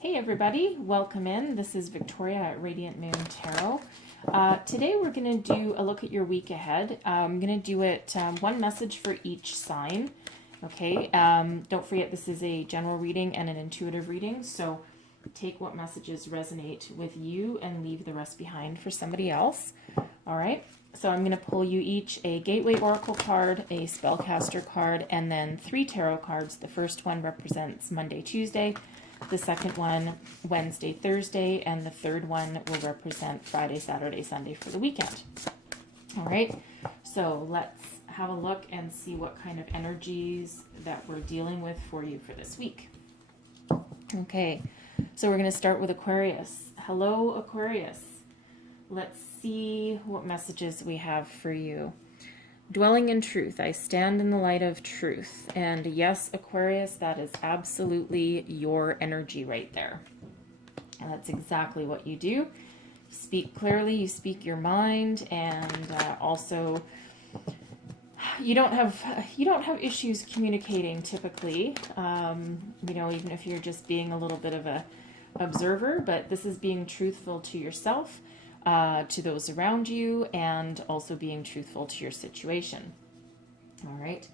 Hey everybody, welcome in. This is Victoria at Radiant Moon Tarot. Today we're going to do a look at your week ahead. I'm going to do it one message for each sign. Okay, don't forget this is a general reading and an intuitive reading, so take what messages resonate with you and leave the rest behind for somebody else. All right, so I'm going to pull you each a Gateway Oracle card, a Spellcaster card, and then 3 tarot cards. The first one represents Monday, Tuesday. The second one, Wednesday, Thursday, and the third one will represent Friday, Saturday, Sunday for the weekend. All right, so let's have a look and see what kind of energies that we're dealing with for you for this week. Okay, so we're going to start with Aquarius. Hello, Aquarius. Let's see what messages we have for you. Dwelling in truth, I stand in the light of truth. And yes, Aquarius, that is absolutely your energy right there. And that's exactly what you do. Speak clearly, you speak your mind, and also you don't have issues communicating typically. Even if you're just being a little bit of a observer, but this is being truthful to yourself, to those around you, and also being truthful to your situation. All right,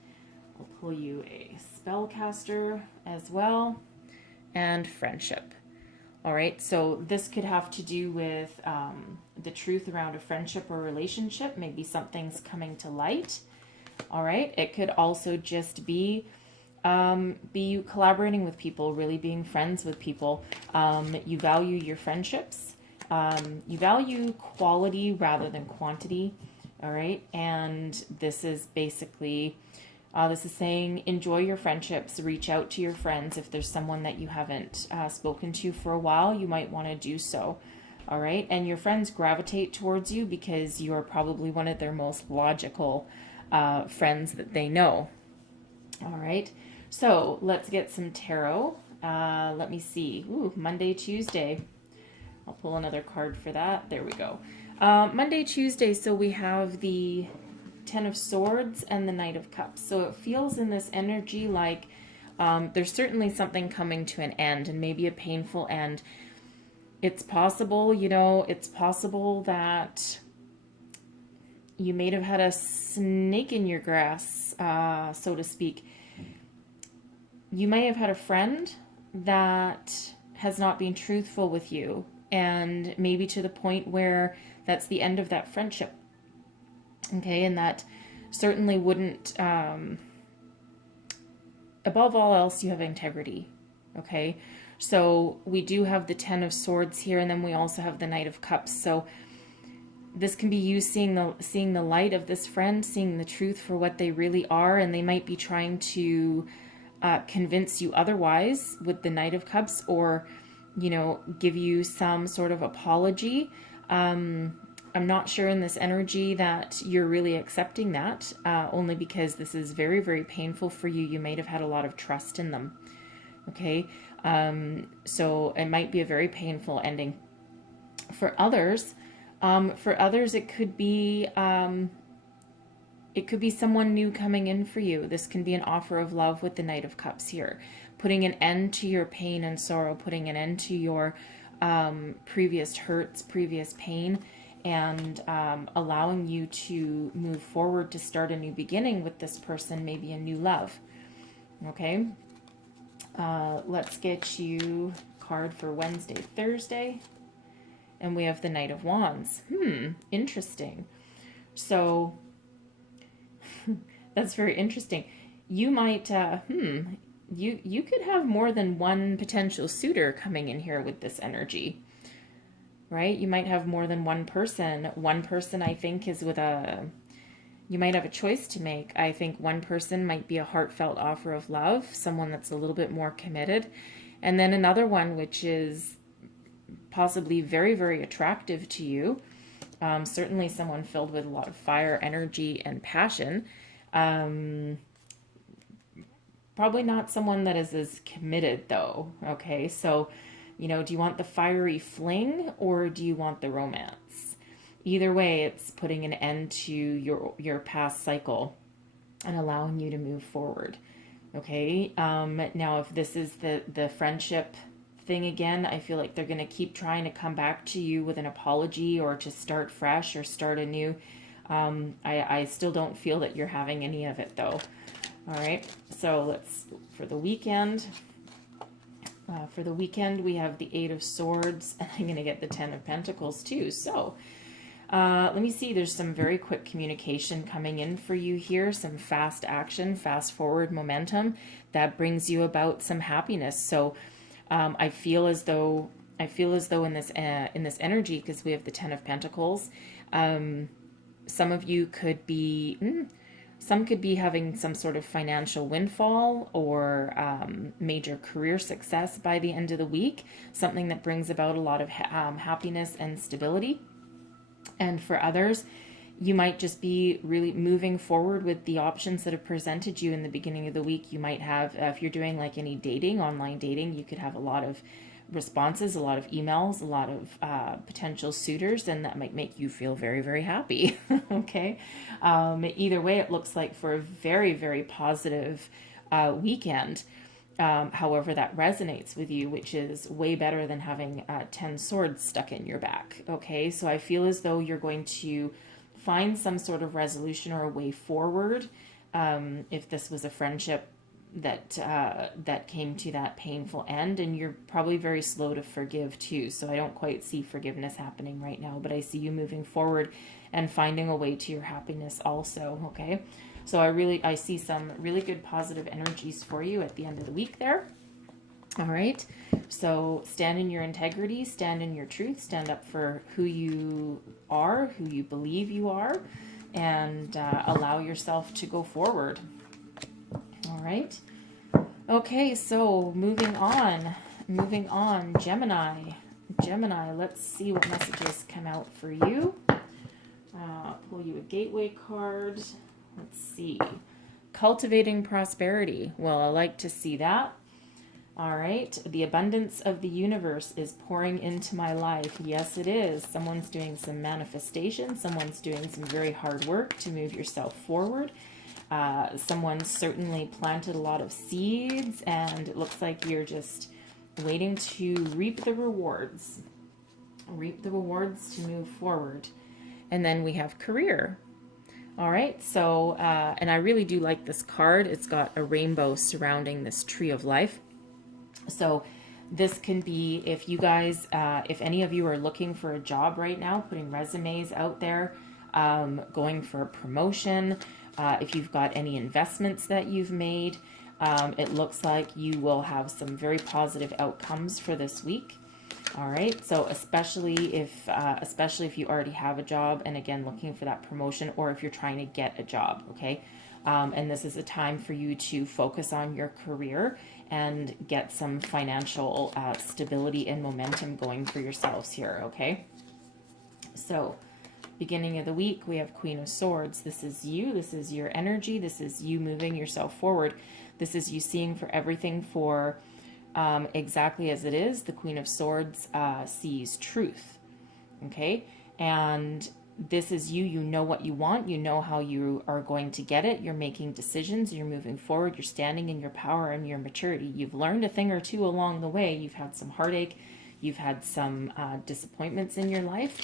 I'll pull you a spellcaster as well, and friendship. All right, so this could have to do with the truth around a friendship or relationship. Maybe something's coming to light. All right, it could also just be you collaborating with people, really being friends with people. You value your friendships. You value quality rather than quantity, all right? And this is basically, this is saying enjoy your friendships, reach out to your friends. If there's someone that you haven't spoken to for a while, you might want to do so, all right? And your friends gravitate towards you because you are probably one of their most logical friends that they know, all right? So let's get some tarot. Let me see. Ooh, Monday, Tuesday. I'll pull another card for that. There we go. Monday, Tuesday, so we have the Ten of Swords and the Knight of Cups. So it feels in this energy like there's certainly something coming to an end, and maybe a painful end. It's possible, it's possible that you may have had a snake in your grass, so to speak. You may have had a friend that has not been truthful with you, and maybe to the point where that's the end of that friendship. Okay, and that certainly wouldn't, above all else, you have integrity. Okay, so we do have the Ten of Swords here, and then we also have the Knight of Cups. So this can be you seeing the light of this friend, seeing the truth for what they really are, and they might be trying to convince you otherwise with the Knight of Cups, or give you some sort of apology. I'm not sure in this energy that you're really accepting that, only because this is very, very painful for you. You might have had a lot of trust in them. Okay, so it might be a very painful ending. For others, it could be someone new coming in for you. This can be an offer of love with the Knight of Cups here, putting an end to your pain and sorrow, putting an end to your previous hurts, previous pain, and allowing you to move forward to start a new beginning with this person, maybe a new love. Okay, let's get you a card for Wednesday, Thursday, and we have the Knight of Wands. Interesting. So that's very interesting. You might, you could have more than one potential suitor coming in here with this energy, right? You might have more than one person. One person, I think, is you might have a choice to make. I think one person might be a heartfelt offer of love, someone that's a little bit more committed. And then another one, which is possibly very, very attractive to you. Certainly someone filled with a lot of fire, energy, and passion. Probably not someone that is as committed, though. Okay, so, do you want the fiery fling or do you want the romance? Either way, it's putting an end to your past cycle and allowing you to move forward. Okay, now if this is the friendship thing again. I feel like they're going to keep trying to come back to you with an apology or to start fresh or start anew. I still don't feel that you're having any of it though. All right, so let's, for the weekend, we have the Eight of Swords, and I'm going to get the Ten of Pentacles too. So let me see, there's some very quick communication coming in for you here, some fast action, fast forward momentum that brings you about some happiness. So I feel as though in this energy, because we have the Ten of Pentacles, some of you could be some could be having some sort of financial windfall or major career success by the end of the week, something that brings about a lot of happiness and stability. And for others, you might just be really moving forward with the options that have presented you in the beginning of the week. You might have, if you're doing like any dating, online dating, you could have a lot of responses, a lot of emails, a lot of potential suitors, and that might make you feel very, very happy. Okay. Either way, it looks like for a very, very positive weekend. However, that resonates with you, which is way better than having 10 swords stuck in your back. Okay. So I feel as though you're going to find some sort of resolution or a way forward. If this was a friendship that came to that painful end, and you're probably very slow to forgive too. So I don't quite see forgiveness happening right now, but I see you moving forward and finding a way to your happiness also. Okay. So I see some really good positive energies for you at the end of the week there. All right. So stand in your integrity, stand in your truth, stand up for who you are, who you believe you are, and allow yourself to go forward. All right. Okay, so moving on, Gemini, let's see what messages come out for you. Pull you a gateway card. Let's see. Cultivating prosperity. Well, I like to see that. All right. The abundance of the universe is pouring into my life. Yes, it is. Someone's doing some manifestation. Someone's doing some very hard work to move yourself forward. Someone certainly planted a lot of seeds, and it looks like you're just waiting to reap the rewards. Reap the rewards to move forward. And then we have career. All right, so, and I really do like this card. It's got a rainbow surrounding this tree of life. So this can be, if you guys, if any of you are looking for a job right now, putting resumes out there, going for a promotion, if you've got any investments that you've made, it looks like you will have some very positive outcomes for this week. All right. So especially if you already have a job, and again, looking for that promotion, or if you're trying to get a job. Okay. And this is a time for you to focus on your career and get some financial stability and momentum going for yourselves here. Okay. So beginning of the week, we have Queen of Swords. This is you. This is your energy. This is you moving yourself forward. This is you seeing for everything for exactly as it is. The Queen of Swords sees truth. Okay. And this is you. You know what you want. You know how you are going to get it. You're making decisions. You're moving forward. You're standing in your power and your maturity. You've learned a thing or two along the way. You've had some heartache. You've had some disappointments in your life.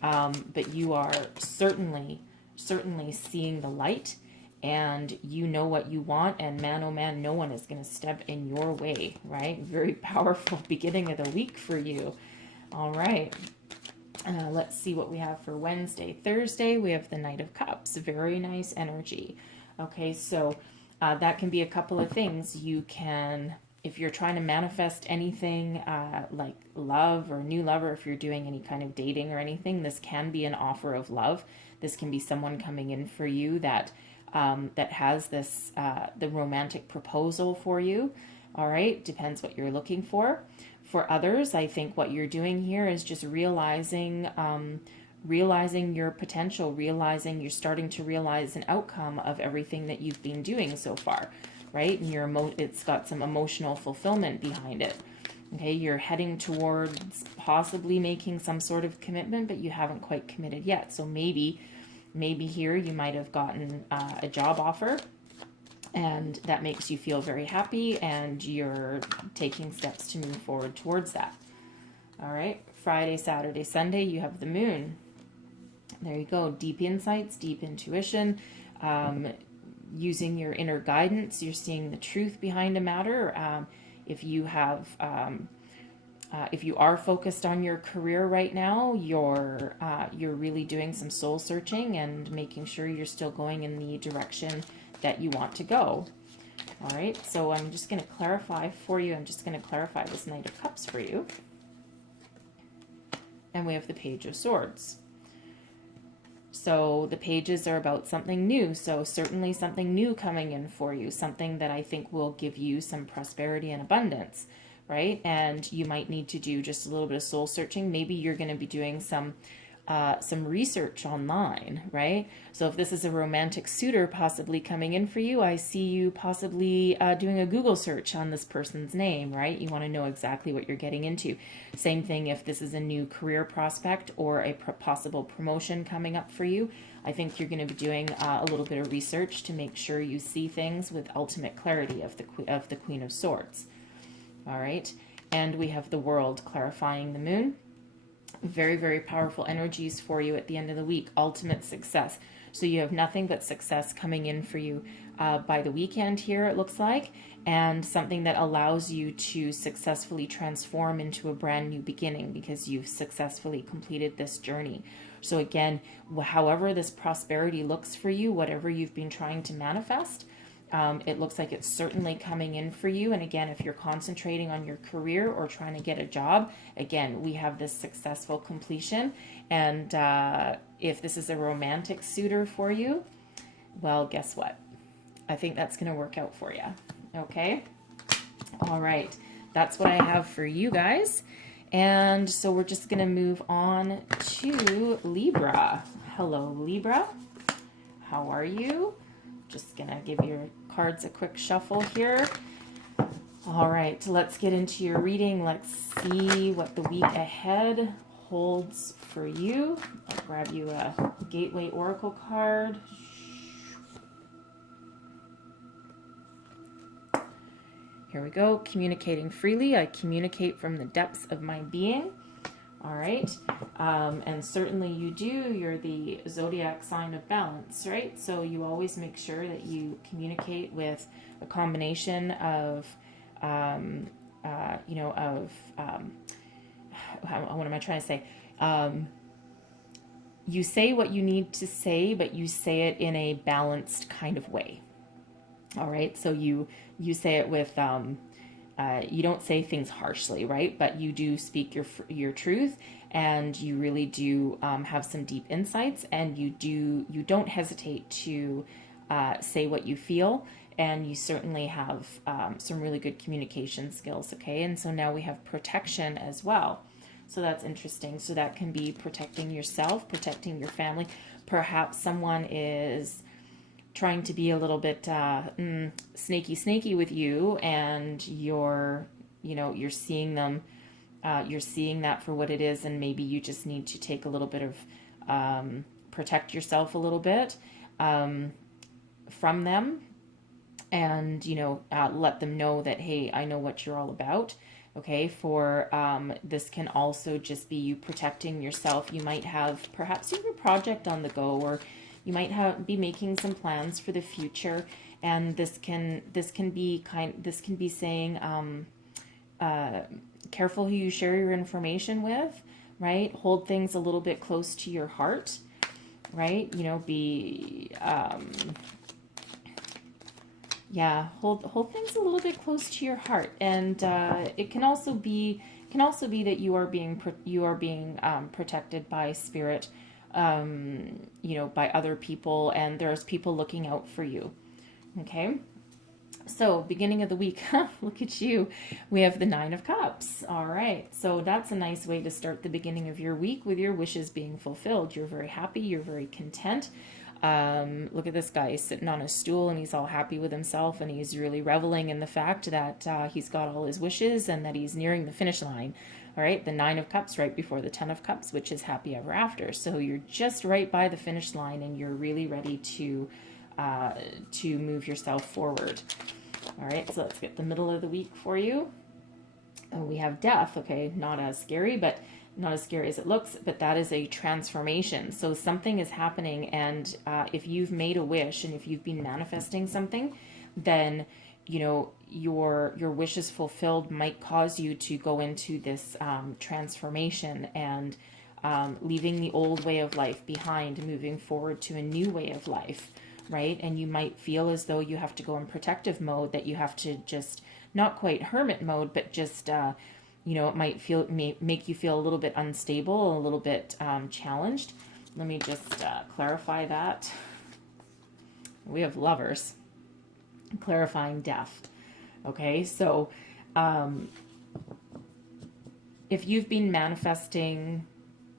But you are certainly seeing the light, and you know what you want, and man, oh man, no one is going to step in your way, right? Very powerful beginning of the week for you. All right. Let's see what we have for Wednesday. Thursday, we have the Knight of Cups. Very nice energy. Okay, so that can be a couple of things. You can, if you're trying to manifest anything like love or new lover, if you're doing any kind of dating or anything, this can be an offer of love. This can be someone coming in for you that has this, the romantic proposal for you. All right, depends what you're looking for. For others, I think what you're doing here is just realizing your potential, realizing you're starting to realize an outcome of everything that you've been doing so far, right? And it's got some emotional fulfillment behind it. Okay, you're heading towards possibly making some sort of commitment, but you haven't quite committed yet. So maybe here you might have gotten a job offer. And that makes you feel very happy, and you're taking steps to move forward towards that. All right, Friday, Saturday, Sunday, you have the moon. There you go, deep insights, deep intuition, using your inner guidance. You're seeing the truth behind a matter. If you have, if you are focused on your career right now, you're really doing some soul searching and making sure you're still going in the direction that you want to go. All right, so I'm just going to clarify for you. I'm just going to clarify this Knight of Cups for you. And we have the Page of Swords. So the pages are about something new. So certainly something new coming in for you, something that I think will give you some prosperity and abundance, right? And you might need to do just a little bit of soul searching. Maybe you're going to be doing some research online, right? So if this is a romantic suitor possibly coming in for you, I see you possibly doing a Google search on this person's name, right? You want to know exactly what you're getting into. Same thing if this is a new career prospect or a possible promotion coming up for you. I think you're going to be doing a little bit of research to make sure you see things with ultimate clarity of the Queen of Swords. All right, and we have the World clarifying the moon. Very, very powerful energies for you at the end of the week. Ultimate success. So you have nothing but success coming in for you by the weekend here, it looks like, and something that allows you to successfully transform into a brand new beginning because you've successfully completed this journey. So again, however this prosperity looks for you, whatever you've been trying to manifest, it looks like it's certainly coming in for you. And again, if you're concentrating on your career or trying to get a job, again, we have this successful completion. And if this is a romantic suitor for you, well, guess what? I think that's going to work out for you. Okay. All right. That's what I have for you guys. And so we're just going to move on to Libra. Hello, Libra. How are you? Just going to give your cards a quick shuffle here. All right, let's get into your reading. Let's see what the week ahead holds for you. I'll grab you a Gateway Oracle card. Here we go. Communicating freely. I communicate from the depths of my being. All right. And certainly you do. You're the zodiac sign of balance, right? So you always make sure that you communicate with a combination of, what am I trying to say? You say what you need to say, but you say it in a balanced kind of way. All right. So you say it with, you don't say things harshly, right? But you do speak your truth, and you really do have some deep insights, and you don't hesitate to say what you feel, and you certainly have some really good communication skills. Okay, and so now we have protection as well. So that's interesting. So that can be protecting yourself, protecting your family. Perhaps someone is trying to be a little bit snaky with you, and you're seeing them, you're seeing that for what it is, and maybe you just need to take a little bit of protect yourself a little bit from them, and let them know that, hey, I know what you're all about. Okay, for this can also just be you protecting yourself. You might have perhaps you have a project on the go, or you might be making some plans for the future, and this can be saying, careful who you share your information with, right? Hold things a little bit close to your heart, right? Hold things a little bit close to your heart, and it can also be that you are being protected by spirit. By other people, and there's people looking out for you. Okay, so beginning of the week, look at you. We have the Nine of Cups. All right, so that's a nice way to start the beginning of your week, with your wishes being fulfilled. You're very happy, you're very content. Look at this guy. He's sitting on a stool, and he's all happy with himself, and he's really reveling in the fact that he's got all his wishes and that he's nearing the finish line. All right, the Nine of Cups right before the Ten of Cups, which is happy ever after. So you're just right by the finish line, and you're really ready to to move yourself forward. All right, so let's get the middle of the week for you. We have death, okay, not as scary, but not as scary as it looks, but that is a transformation. So something is happening, and if you've made a wish and if you've been manifesting something, then your wishes fulfilled might cause you to go into this transformation and leaving the old way of life behind, moving forward to a new way of life, right? And you might feel as though you have to go in protective mode, that you have to just, not quite hermit mode, but just, it might make you feel a little bit unstable, a little bit challenged. Let me just clarify that. We have Lovers, clarifying death. Okay, so if you've been manifesting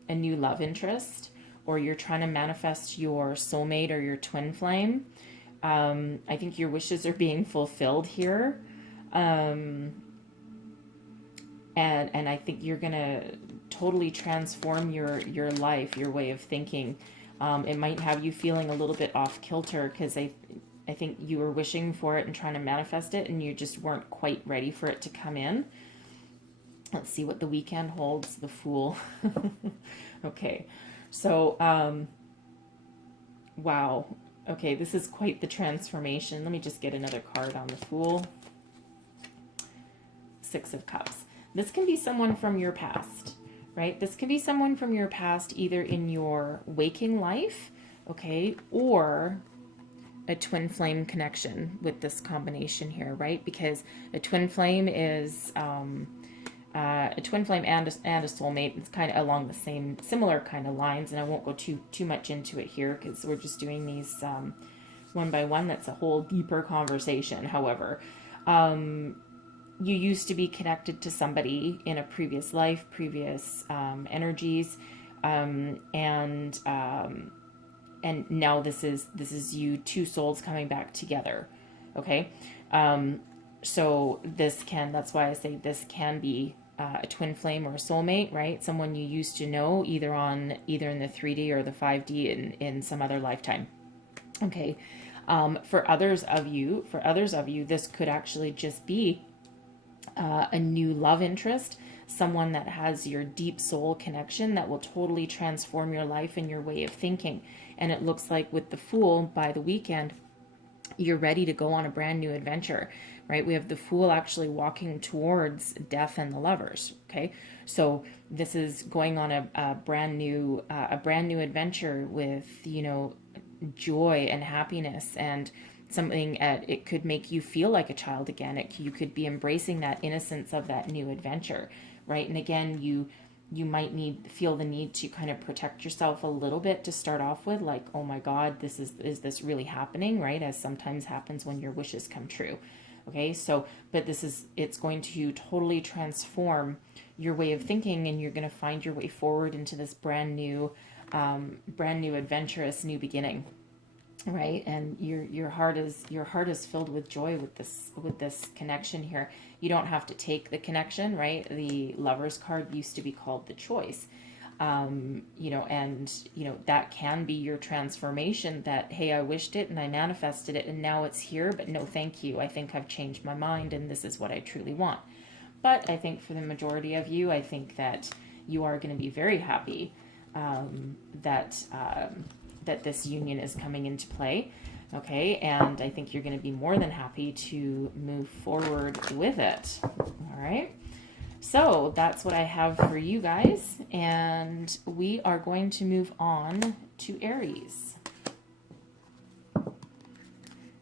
a new love interest, or you're trying to manifest your soulmate or your twin flame, I think your wishes are being fulfilled here. And I think you're going to totally transform your life, your way of thinking. It might have you feeling a little bit off kilter, because I think you were wishing for it and trying to manifest it, and you just weren't quite ready for it to come in. Let's see what the weekend holds. The Fool. Okay, so wow. Okay, this is quite the transformation. Let me just get another card on the Fool. Six of Cups. This can be someone from your past, right? This can be someone from your past, either in your waking life, okay, or a twin flame connection with this combination here, right? Because a twin flame is a twin flame and a soulmate. It's kind of along the similar kind of lines, and I won't go too much into it here because we're just doing these one by one. That's a whole deeper conversation. However, you used to be connected to somebody in a previous life, previous energies, and now this is you, two souls coming back together. Okay, so that's why I say this can be a twin flame or a soulmate, right? Someone you used to know, either in the 3D or the 5D in some other lifetime. Okay, for others of you, this could actually just be a new love interest, someone that has your deep soul connection that will totally transform your life and your way of thinking. And it looks like with the Fool, by the weekend, you're ready to go on a brand new adventure, right? We have the Fool actually walking towards death and the Lovers. Okay, so this is going on a brand new adventure with joy and happiness, and something it could make you feel like a child again. You could be embracing that innocence of that new adventure, right? And again, you might feel the need to kind of protect yourself a little bit to start off with, like, oh my God, is this really happening, right? As sometimes happens when your wishes come true. Okay, so, but it's going to totally transform your way of thinking, and you're going to find your way forward into this brand new adventurous new beginning. Right, and your heart is filled with joy with this connection here. You don't have to take the connection, right? The Lovers card used to be called the Choice, and that can be your transformation. That, hey, I wished it and I manifested it, and now it's here. But no, thank you. I think I've changed my mind, and this is what I truly want. But I think for the majority of you, I think that you are going to be very happy that this union is coming into play, okay? And I think you're going to be more than happy to move forward with it, all right? So that's what I have for you guys, and we are going to move on to Aries.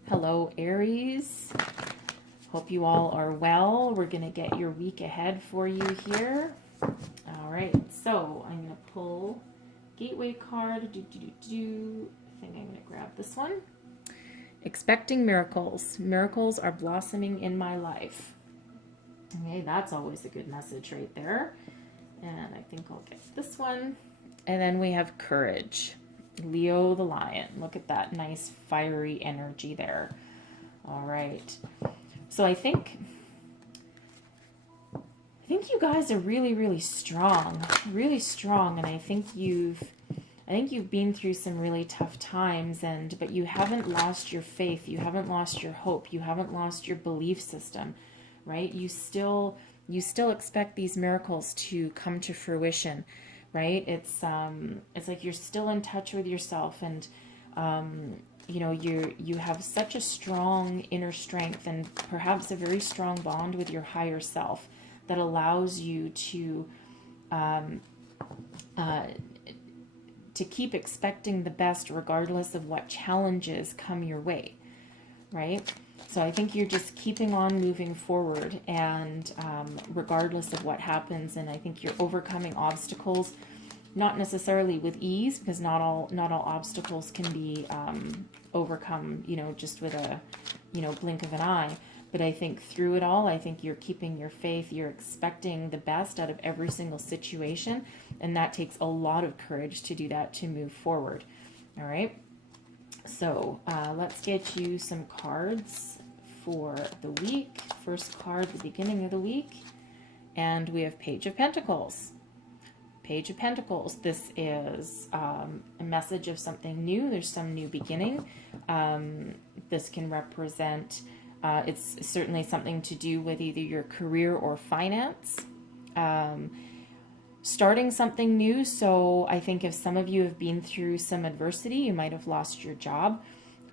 Hello, Aries. Hope you all are well. We're going to get your week ahead for you here. All right, so I'm going to pull Gateway card. I think I'm going to grab this one. Expecting miracles. Miracles are blossoming in my life. Okay, that's always a good message right there. And I think I'll get this one. And then we have Courage. Leo the Lion. Look at that nice fiery energy there. All right. So I think you guys are really, really strong, and I think I think you've been through some really tough times, but you haven't lost your faith, you haven't lost your hope, you haven't lost your belief system, right? You still expect these miracles to come to fruition, right? It's like you're still in touch with yourself, and you know, you have such a strong inner strength and perhaps a very strong bond with your higher self that allows you to keep expecting the best regardless of what challenges come your way, right? So I think you're just keeping on moving forward, and regardless of what happens, and I think you're overcoming obstacles, not necessarily with ease, because not all obstacles can be overcome, you know, just with a, you know, blink of an eye. But I think through it all, I think you're keeping your faith, you're expecting the best out of every single situation, and that takes a lot of courage to do that, to move forward. All right, so let's get you some cards for the week. First card, the beginning of the week, and we have Page of Pentacles. Page of Pentacles, this is a message of something new. There's some new beginning. This can represent, it's certainly something to do with either your career or finance. Starting something new. So I think if some of you have been through some adversity, you might have lost your job.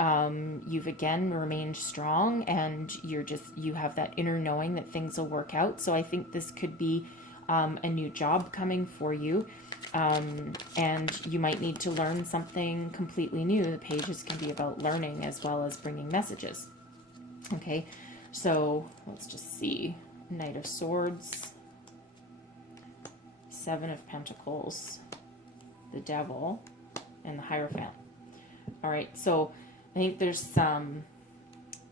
You've again remained strong, and you have that inner knowing that things will work out. So I think this could be a new job coming for you, and you might need to learn something completely new. The pages can be about learning as well as bringing messages. Okay, so let's just see. Knight of Swords, Seven of Pentacles, the Devil, and the Hierophant. All right, so I think there's some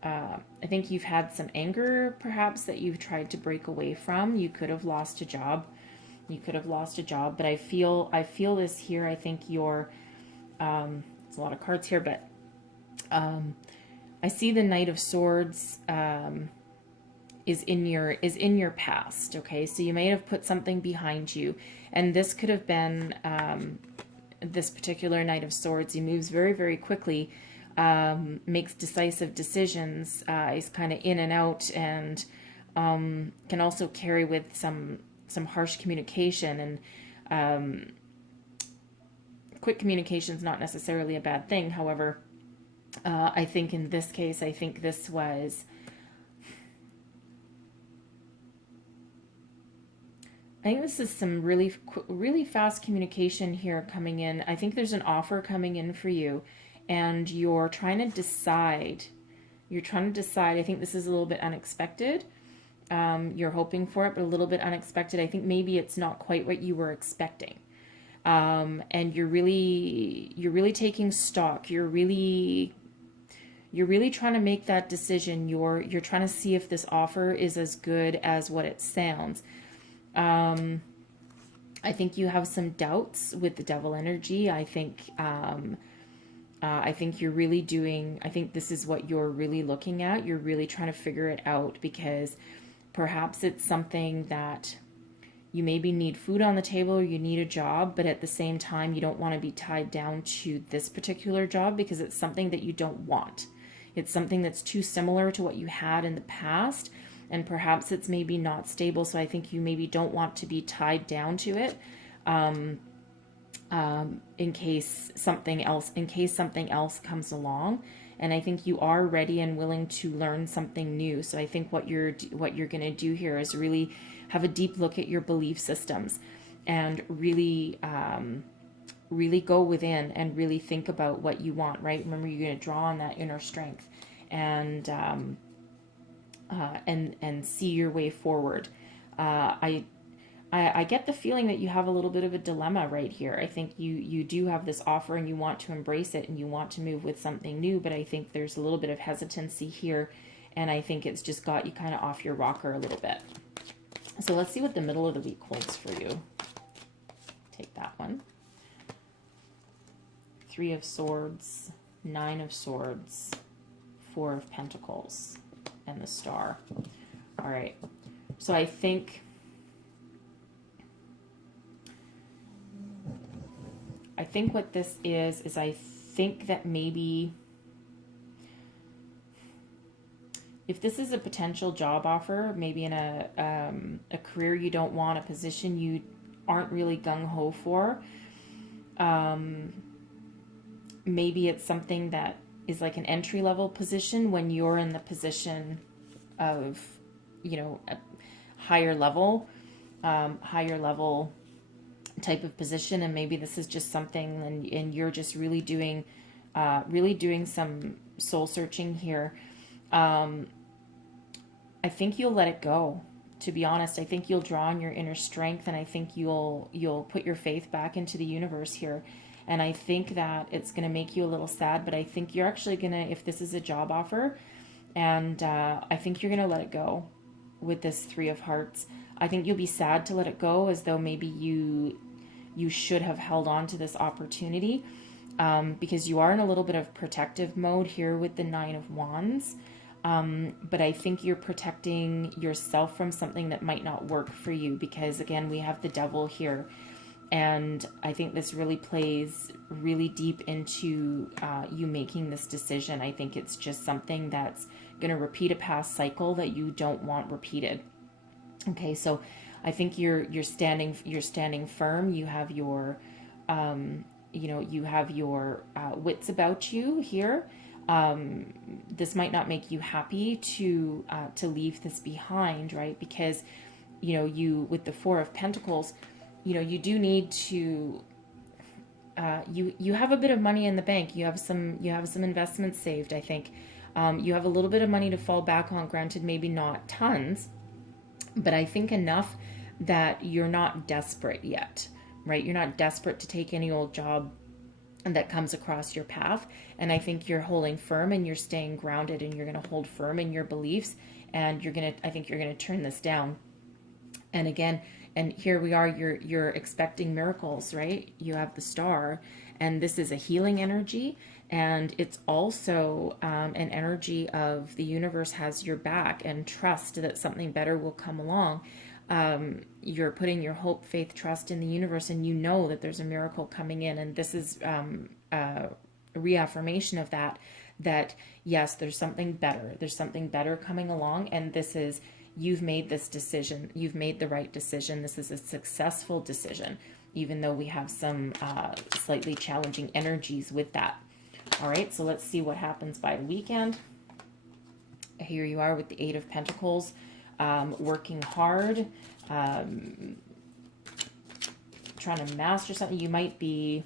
I think you've had some anger, perhaps, that you've tried to break away from. You could have lost a job. But I feel this here. I think you're, there's a lot of cards here, but I see the Knight of Swords is in your past. Okay, so you may have put something behind you, and this could have been this particular Knight of Swords. He moves very, very quickly. Makes decisive decisions, is kind of in and out, and can also carry with some harsh communication, and quick communication is not necessarily a bad thing. However, I think in this case, I think this is some really fast communication here coming in. I think there's an offer coming in for you, and you're trying to decide. I think this is a little bit unexpected. You're hoping for it, but a little bit unexpected. I think maybe it's not quite what you were expecting. And you're really taking stock. You're really trying to make that decision. You're trying to see if this offer is as good as what it sounds. I think you have some doubts with the Devil energy. I think you're really doing, I think this is what you're really looking at. You're really trying to figure it out, because perhaps it's something that you maybe need food on the table, or you need a job, but at the same time, you don't want to be tied down to this particular job because it's something that you don't want. It's something that's too similar to what you had in the past, and perhaps it's maybe not stable. So I think you maybe don't want to be tied down to it. In case something else comes along, and I think you are ready and willing to learn something new. So I think what you're going to do here is really have a deep look at your belief systems, and really go within and really think about what you want. Right? Remember, you're going to draw on that inner strength, and see your way forward. I get the feeling that you have a little bit of a dilemma right here. I think you do have this offer, and you want to embrace it, and you want to move with something new, but I think there's a little bit of hesitancy here, and I think it's just got you kind of off your rocker a little bit. So let's see what the middle of the week holds for you. Take that one. Three of Swords, Nine of Swords, Four of Pentacles, and the Star. All right. So I think I think what this is I think that maybe if this is a potential job offer, maybe in a career you don't want, a position you aren't really gung-ho for, maybe it's something that is like an entry-level position when you're in the position of, you know, a higher level type of position, and maybe this is just something, and you're just really doing some soul searching here. I think you'll let it go. To be honest, I think you'll draw on your inner strength, and I think you'll put your faith back into the universe here. And I think that it's going to make you a little sad, but I think you're actually going to, if this is a job offer, and I think you're going to let it go with this Three of Hearts. I think you'll be sad to let it go, as though maybe you should have held on to this opportunity, because you are in a little bit of protective mode here with the Nine of Wands. But I think you're protecting yourself from something that might not work for you, because again, we have the Devil here. And I think this really plays really deep into you making this decision. I think it's just something that's going to repeat a past cycle that you don't want repeated. Okay, so I think you're standing firm. You have your wits about you here. This might not make you happy to leave this behind, right? Because you with the Four of Pentacles, you do need to you have a bit of money in the bank. You have some investments saved, I think. You have a little bit of money to fall back on, granted maybe not tons, but I think enough that you're not desperate yet, right? You're not desperate to take any old job that comes across your path. And I think you're holding firm, and you're staying grounded, and you're going to hold firm in your beliefs, and I think you're going to turn this down. And again, and here we are, you're expecting miracles, right? You have the Star, and this is a healing energy, and it's also an energy of the universe has your back, and trust that something better will come along. You're putting your hope, faith, trust in the universe, and you know that there's a miracle coming in, and this is a reaffirmation of that yes, there's something better coming along, and this is, you've made this decision, you've made the right decision, this is a successful decision, even though we have some slightly challenging energies with that. All right, so let's see what happens by the weekend. Here you are with the Eight of Pentacles, working hard, trying to master something. You might be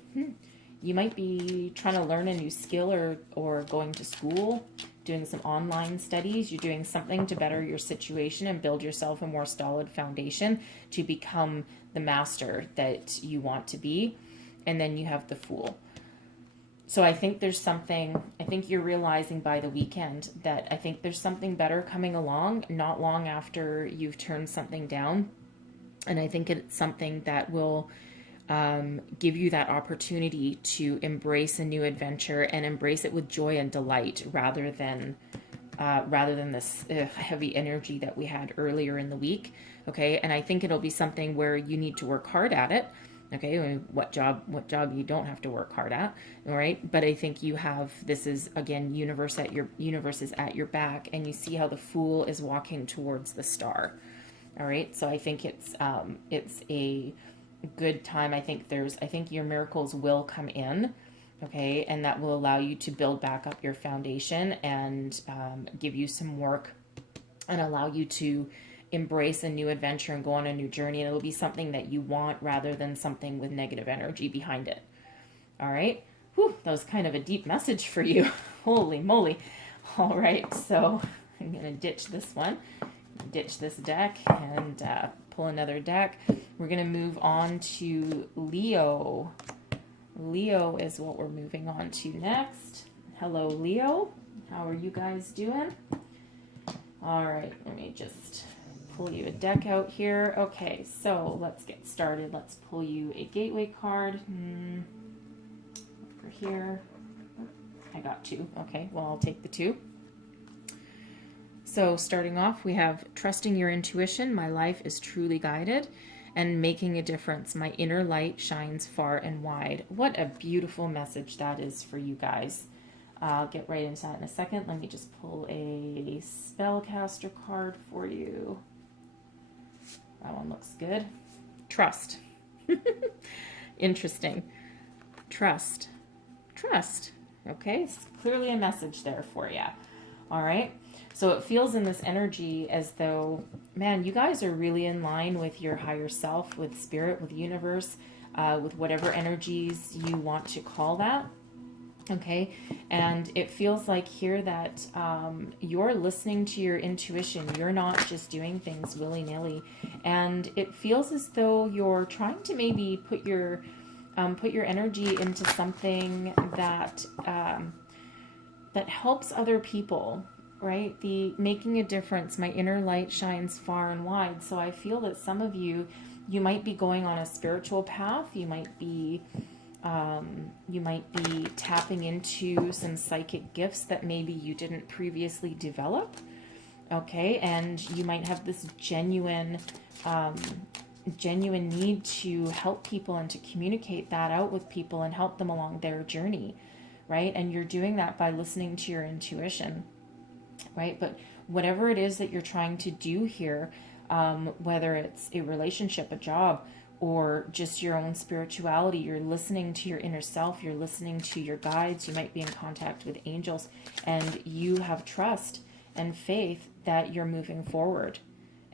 trying to learn a new skill, or going to school, doing some online studies. You're doing something to better your situation and build yourself a more solid foundation to become the master that you want to be. And then you have the Fool. So I think you're realizing by the weekend that I think there's something better coming along, not long after you've turned something down. And I think it's something that will give you that opportunity to embrace a new adventure, and embrace it with joy and delight, rather than this heavy energy that we had earlier in the week. Okay. And I think it'll be something where you need to work hard at it. Okay, I mean, what job you don't have to work hard at, all right? But I think this is, again, universe is at your back, and you see how the Fool is walking towards the Star. All right, so I think it's a good time. I think your miracles will come in, okay, and that will allow you to build back up your foundation, and give you some work, and allow you to embrace a new adventure and go on a new journey. And it'll be something that you want, rather than something with negative energy behind it. All right. Whew, that was kind of a deep message for you. Holy moly. All right. So I'm going to ditch this one, ditch this deck, and pull another deck. We're going to move on to Leo. Leo is what we're moving on to next. Hello, Leo. How are you guys doing? All right. Let me just pull you a deck out here. Okay, so let's get started. Let's pull you a gateway card. Over here. I got two. Okay, well, I'll take the two. So starting off, we have trusting your intuition. My life is truly guided. and making a difference. My inner light shines far and wide. What a beautiful message that is for you guys. I'll get right into that in a second. Let me just pull a spellcaster card for you. That one looks good. Trust. Interesting. Trust. Trust. Okay, it's clearly a message there for you. All right. So it feels in this energy as though, man, you guys are really in line with your higher self, with spirit, with universe, with whatever energies you want to call that. Okay. And it feels like here that you're listening to your intuition. You're not just doing things willy-nilly. And it feels as though you're trying to maybe put your energy into something that that helps other people, right? The making a difference. My inner light shines far and wide. So I feel that some of you might be going on a spiritual path. You might be tapping into some psychic gifts that maybe you didn't previously develop. Okay, and you might have this genuine need to help people and to communicate that out with people and help them along their journey, right? And you're doing that by listening to your intuition, right? But whatever it is that you're trying to do here, whether it's a relationship, a job, or just your own spirituality, you're listening to your inner self, you're listening to your guides, you might be in contact with angels, and you have trust and faith that you're moving forward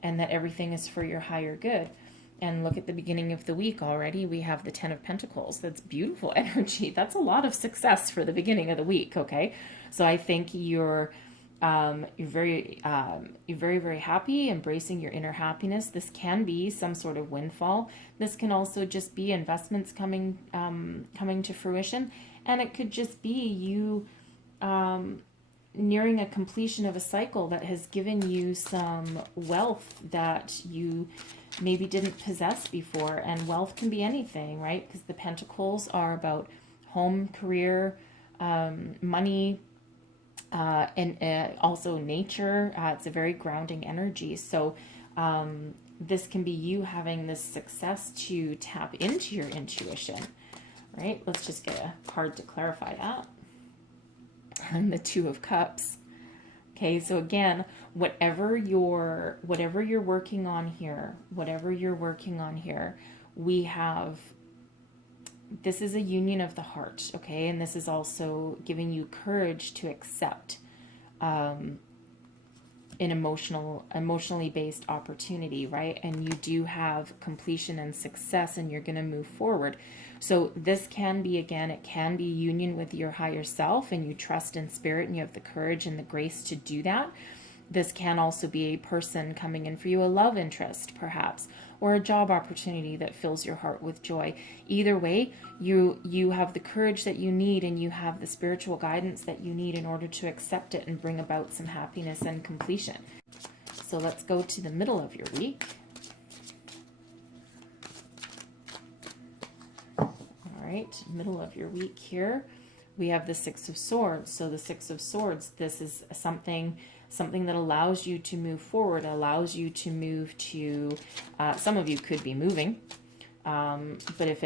and that everything is for your higher good. And look at the beginning of the week already. We have the 10 of Pentacles. That's beautiful energy. That's a lot of success for the beginning of the week, okay? So I think you're very happy, embracing your inner happiness. This can be some sort of windfall. This can also just be investments coming to fruition. And it could just be you nearing a completion of a cycle that has given you some wealth that you maybe didn't possess before. And wealth can be anything, right? Because the Pentacles are about home, career, money, and also nature. It's a very grounding energy. So this can be you having this success to tap into your intuition, right? Let's just get a card to clarify that. And the 2 of Cups. Okay, so again, whatever you're working on here, we have, this is a union of the heart, okay? And this is also giving you courage to accept an emotionally based opportunity, right? And you do have completion and success, and you're going to move forward. So this can be, again, it can be union with your higher self, and you trust in spirit, and you have the courage and the grace to do that. This can also be a person coming in for you, a love interest perhaps, or a job opportunity that fills your heart with joy. Either way, you have the courage that you need, and you have the spiritual guidance that you need in order to accept it and bring about some happiness and completion. So let's go to the middle of your week. All right, middle of your week here, we have the 6 of Swords. So the 6 of Swords, this is something that allows you to move forward, allows you to move to, some of you could be moving, but if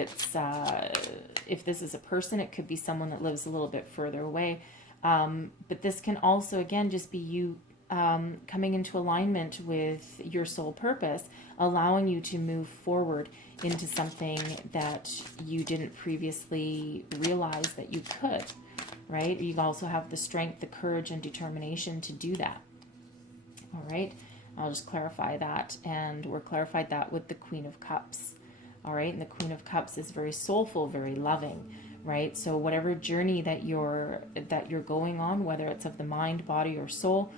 this is a person, it could be someone that lives a little bit further away. But this can also, again, just be you coming into alignment with your soul purpose, allowing you to move forward into something that you didn't previously realize that you could, right? You also have the strength, the courage, and determination to do that. All right, I'll just clarify that, and we're clarified that with the Queen of Cups. All right, and the Queen of Cups is very soulful, very loving, right? So whatever journey that you're going on, whether it's of the mind, body, or soul,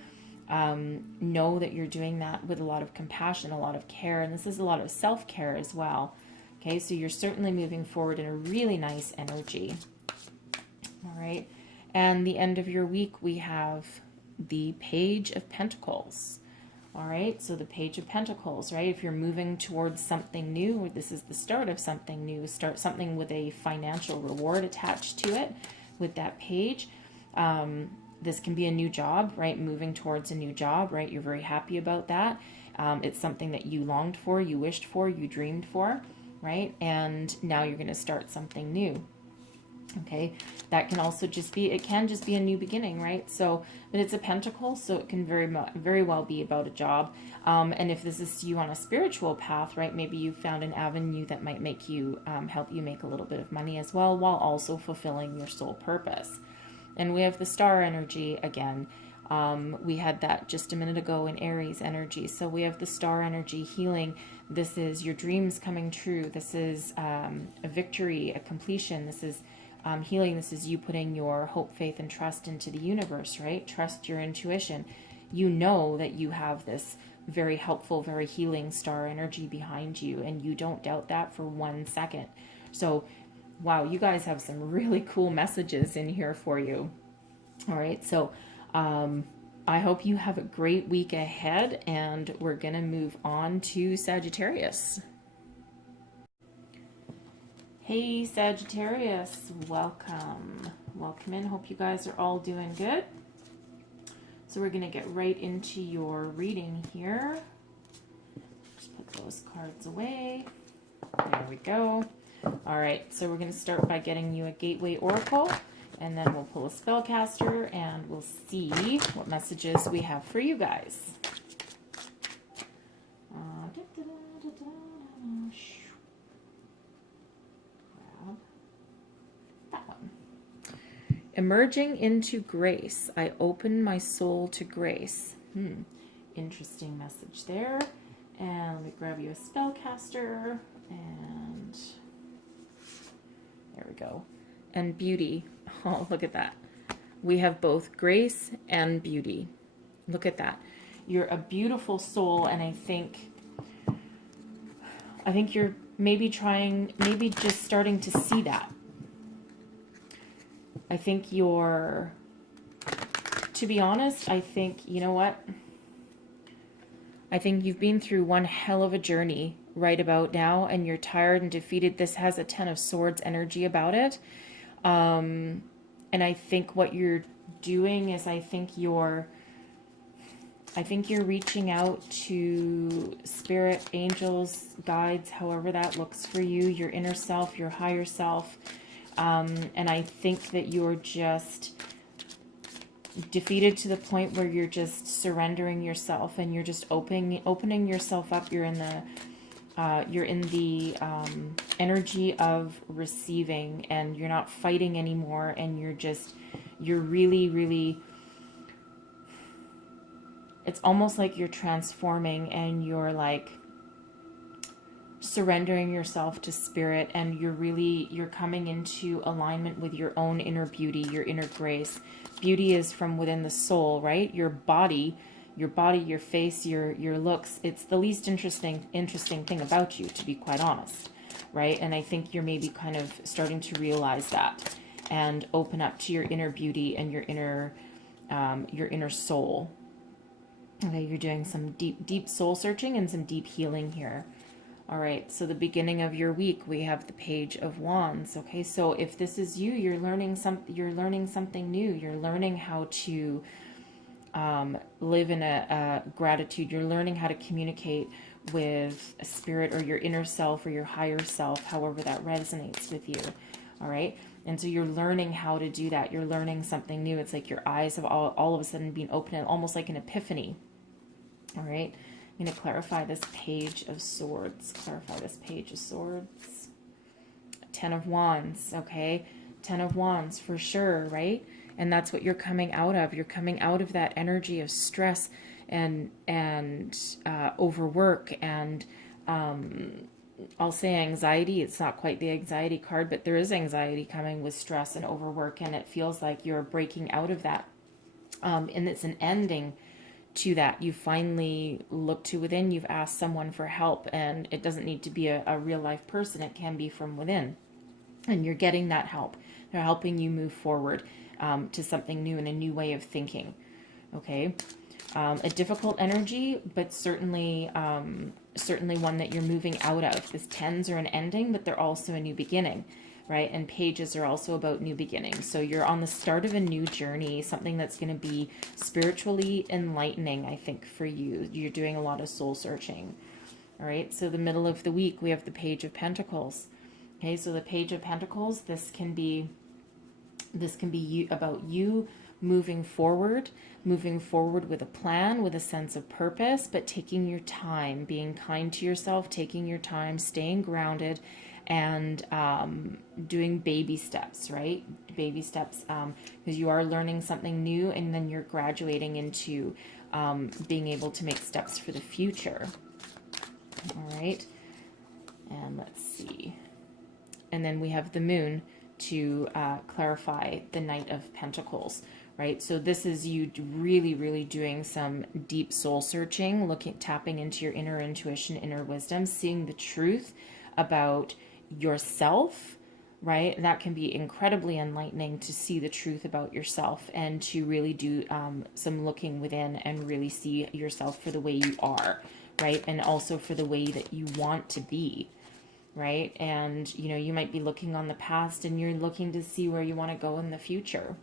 know that you're doing that with a lot of compassion, a lot of care, and this is a lot of self-care as well. Okay, so you're certainly moving forward in a really nice energy. All right, and the end of your week, we have the Page of Pentacles. All right, so the Page of Pentacles, right? If you're moving towards something new, or this is the start of something new, start something with a financial reward attached to it with that page. this can be a new job, right? Moving towards a new job, right? You're very happy about that. It's something that you longed for, you wished for, you dreamed for, right? And now you're going to start something new. Okay, that can also just be, it can just be a new beginning, right? So, but it's a pentacle, so it can very well be about a job. And if this is you on a spiritual path, right, maybe you found an avenue that might make you, help you make a little bit of money as well, while also fulfilling your soul purpose. And we have the star energy again. We had that just a minute ago in Aries energy. So we have the star energy healing. This is your dreams coming true. This is a victory, a completion. This is healing. This is you putting your hope, faith, and trust into the universe, right? Trust your intuition. You know that you have this very helpful, very healing star energy behind you, and you don't doubt that for 1 second. So, wow, you guys have some really cool messages in here for you. All right, so I hope you have a great week ahead, and we're going to move on to Sagittarius. Hey Sagittarius, welcome. Welcome in. Hope you guys are all doing good. So we're going to get right into your reading here. Just put those cards away. There we go. All right, so we're going to start by getting you a Gateway Oracle, and then we'll pull a Spellcaster, and we'll see what messages we have for you guys. Emerging into grace, I open my soul to grace. Interesting message there. And let me grab you a spellcaster. And there we go. And beauty. Oh, look at that. We have both grace and beauty. Look at that. You're a beautiful soul, and I think you're maybe just starting to see that. I think to be honest, I think, you know what? I think you've been through one hell of a journey right about now, and you're tired and defeated. This has a 10 of Swords energy about it. And I think what you're doing is, I think you're reaching out to spirit, angels, guides, however that looks for you, your inner self, your higher self. And I think that you're just defeated to the point where you're just surrendering yourself, and you're just opening yourself up. You're in the energy of receiving, and you're not fighting anymore, and you're really, really, it's almost like you're transforming, and you're like surrendering yourself to spirit, and you're coming into alignment with your own inner beauty, your inner grace. Beauty is from within the soul, right? Your body, your face, your looks, it's the least interesting thing about you, to be quite honest, right? And I think you're maybe kind of starting to realize that and open up to your inner beauty and your inner soul. Okay, you're doing some deep soul searching and some deep healing here. All right, so the beginning of your week, we have the Page of Wands. Okay, so if this is you, you're learning something new. You're learning how to live in a gratitude. You're learning how to communicate with a spirit or your inner self or your higher self, however that resonates with you. All right, and so you're learning how to do that. You're learning something new. It's like your eyes have all of a sudden been opened, almost like an epiphany. All right. I'm going to clarify this Page of Swords. Clarify this Page of Swords. 10 of Wands, okay? 10 of Wands for sure, right? And that's what you're coming out of. You're coming out of that energy of stress and overwork and I'll say anxiety. It's not quite the anxiety card, but there is anxiety coming with stress and overwork, and it feels like you're breaking out of that. And it's an ending to that. You finally look to within, you've asked someone for help, and it doesn't need to be a real life person. It can be from within, and you're getting that help. They're helping you move forward to something new and a new way of thinking. Okay. A difficult energy, but certainly one that you're moving out of. This 10s are an ending, but they're also a new beginning, right? And pages are also about new beginnings. So you're on the start of a new journey, something that's going to be spiritually enlightening, I think, for you. You're doing a lot of soul searching. All right, so the middle of the week, we have the Page of Pentacles. Okay, so the Page of Pentacles, this can be you, about you moving forward with a plan, with a sense of purpose, but taking your time, being kind to yourself, taking your time, staying grounded, and doing baby steps, right? Baby steps, because you are learning something new, and then you're graduating into being able to make steps for the future. All right, and let's see. And then we have the Moon to clarify the Knight of Pentacles, right? So this is you really, really doing some deep soul searching, tapping into your inner intuition, inner wisdom, seeing the truth about yourself, right? And that can be incredibly enlightening, to see the truth about yourself and to really do some looking within and really see yourself for the way you are, right? And also for the way that you want to be, right? And, you know, you might be looking on the past and you're looking to see where you want to go in the future.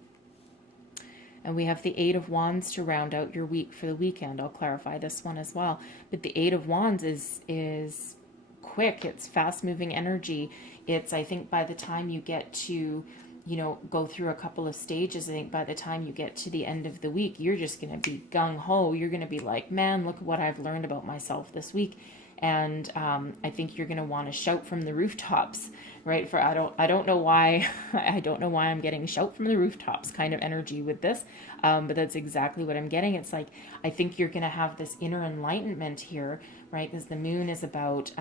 And we have the Eight of Wands to round out your week for the weekend. I'll clarify this one as well. But the Eight of Wands is quick. It's fast-moving energy. It's, I think, by the time you get to, you know, go through a couple of stages, I think by the time you get to the end of the week, you're just going to be gung-ho. You're going to be like, man, look what I've learned about myself this week. And I think you're going to want to shout from the rooftops, right? For I don't know why I'm getting shout from the rooftops kind of energy with this, but that's exactly what I'm getting. It's like, I think you're going to have this inner enlightenment here, right? Because the Moon is about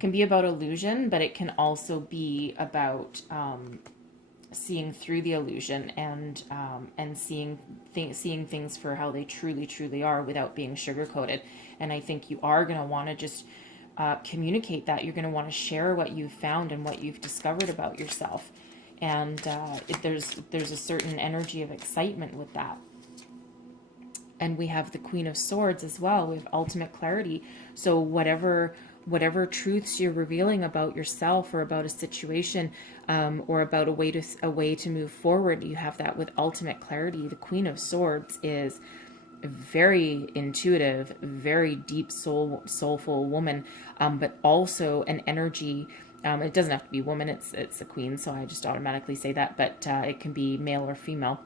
can be about illusion, but it can also be about seeing through the illusion and seeing things for how they truly are, without being sugar-coated. And I think you are going to want to just communicate that. You're going to want to share what you've found and what you've discovered about yourself. And there's a certain energy of excitement with that. And we have the Queen of Swords as well, with ultimate clarity. So whatever truths you're revealing about yourself or about a situation, or about a way to move forward, you have that with ultimate clarity. The Queen of Swords is a very intuitive, very deep soulful woman, but also an energy. It doesn't have to be woman. It's a queen, so I just automatically say that. But it can be male or female.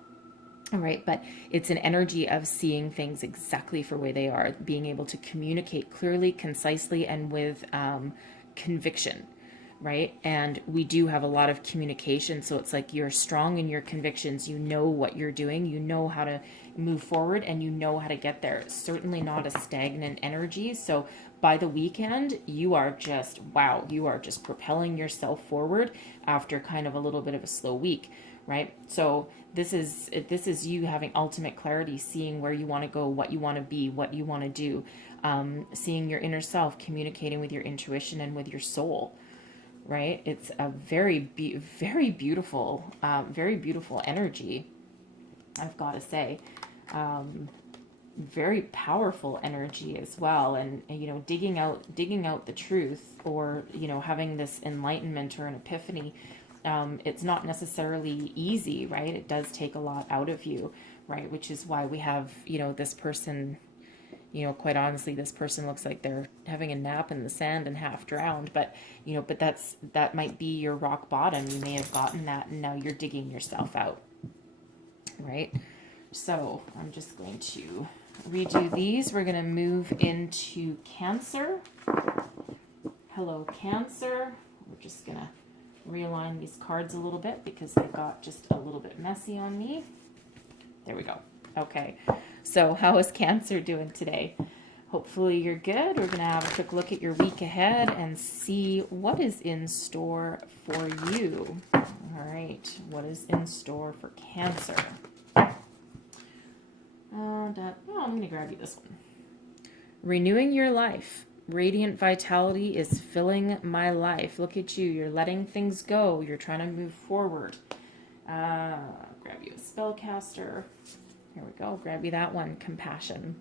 All right, but it's an energy of seeing things exactly for where they are, being able to communicate clearly, concisely, and with conviction, right? And we do have a lot of communication, so it's like you're strong in your convictions. You know what you're doing, you know how to move forward, and you know how to get there. It's certainly not a stagnant energy. So by the weekend, you are just, wow, you are just propelling yourself forward after kind of a little bit of a slow week, right? So this is you having ultimate clarity, seeing where you want to go, what you want to be, what you want to do, seeing your inner self, communicating with your intuition and with your soul, right? It's a very beautiful energy, I've got to say. Very powerful energy as well. And you know, digging out the truth, or you know, having this enlightenment or an epiphany, it's not necessarily easy, right? It does take a lot out of you, right? Which is why we have, you know, this person, you know, quite honestly, this person looks like they're having a nap in the sand and half drowned, but you know, but that might be your rock bottom. You may have gotten that, and now you're digging yourself out, right? So I'm just going to redo these. We're going to move into Cancer. Hello, Cancer. We're just going to realign these cards a little bit because they got just a little bit messy on me. There we go. Okay, so how is Cancer doing today? Hopefully you're good. We're going to have a quick look at your week ahead and see what is in store for you. All right, what is in store for Cancer? I'm going to grab you this one. Renewing your life. Radiant vitality is filling my life. Look at you. You're letting things go. You're trying to move forward. Grab you a spellcaster. Here we go. Grab you that one. Compassion.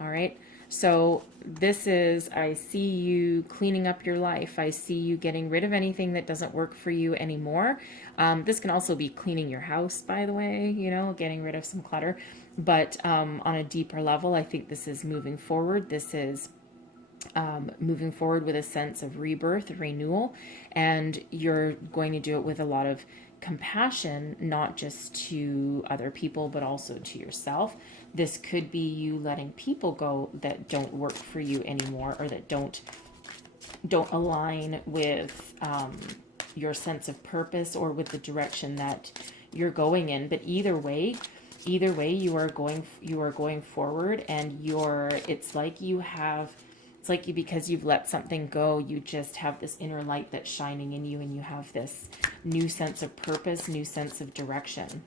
All right. So this is, I see you cleaning up your life. I see you getting rid of anything that doesn't work for you anymore. This can also be cleaning your house, by the way, you know, getting rid of some clutter. But on a deeper level, I think this is moving forward. This is moving forward with a sense of rebirth, renewal, and you're going to do it with a lot of compassion, not just to other people, but also to yourself. This could be you letting people go that don't work for you anymore, or that don't align with your sense of purpose or with the direction that you're going in. But either way, you are going forward, and because you've let something go, you just have this inner light that's shining in you, and you have this new sense of purpose, new sense of direction.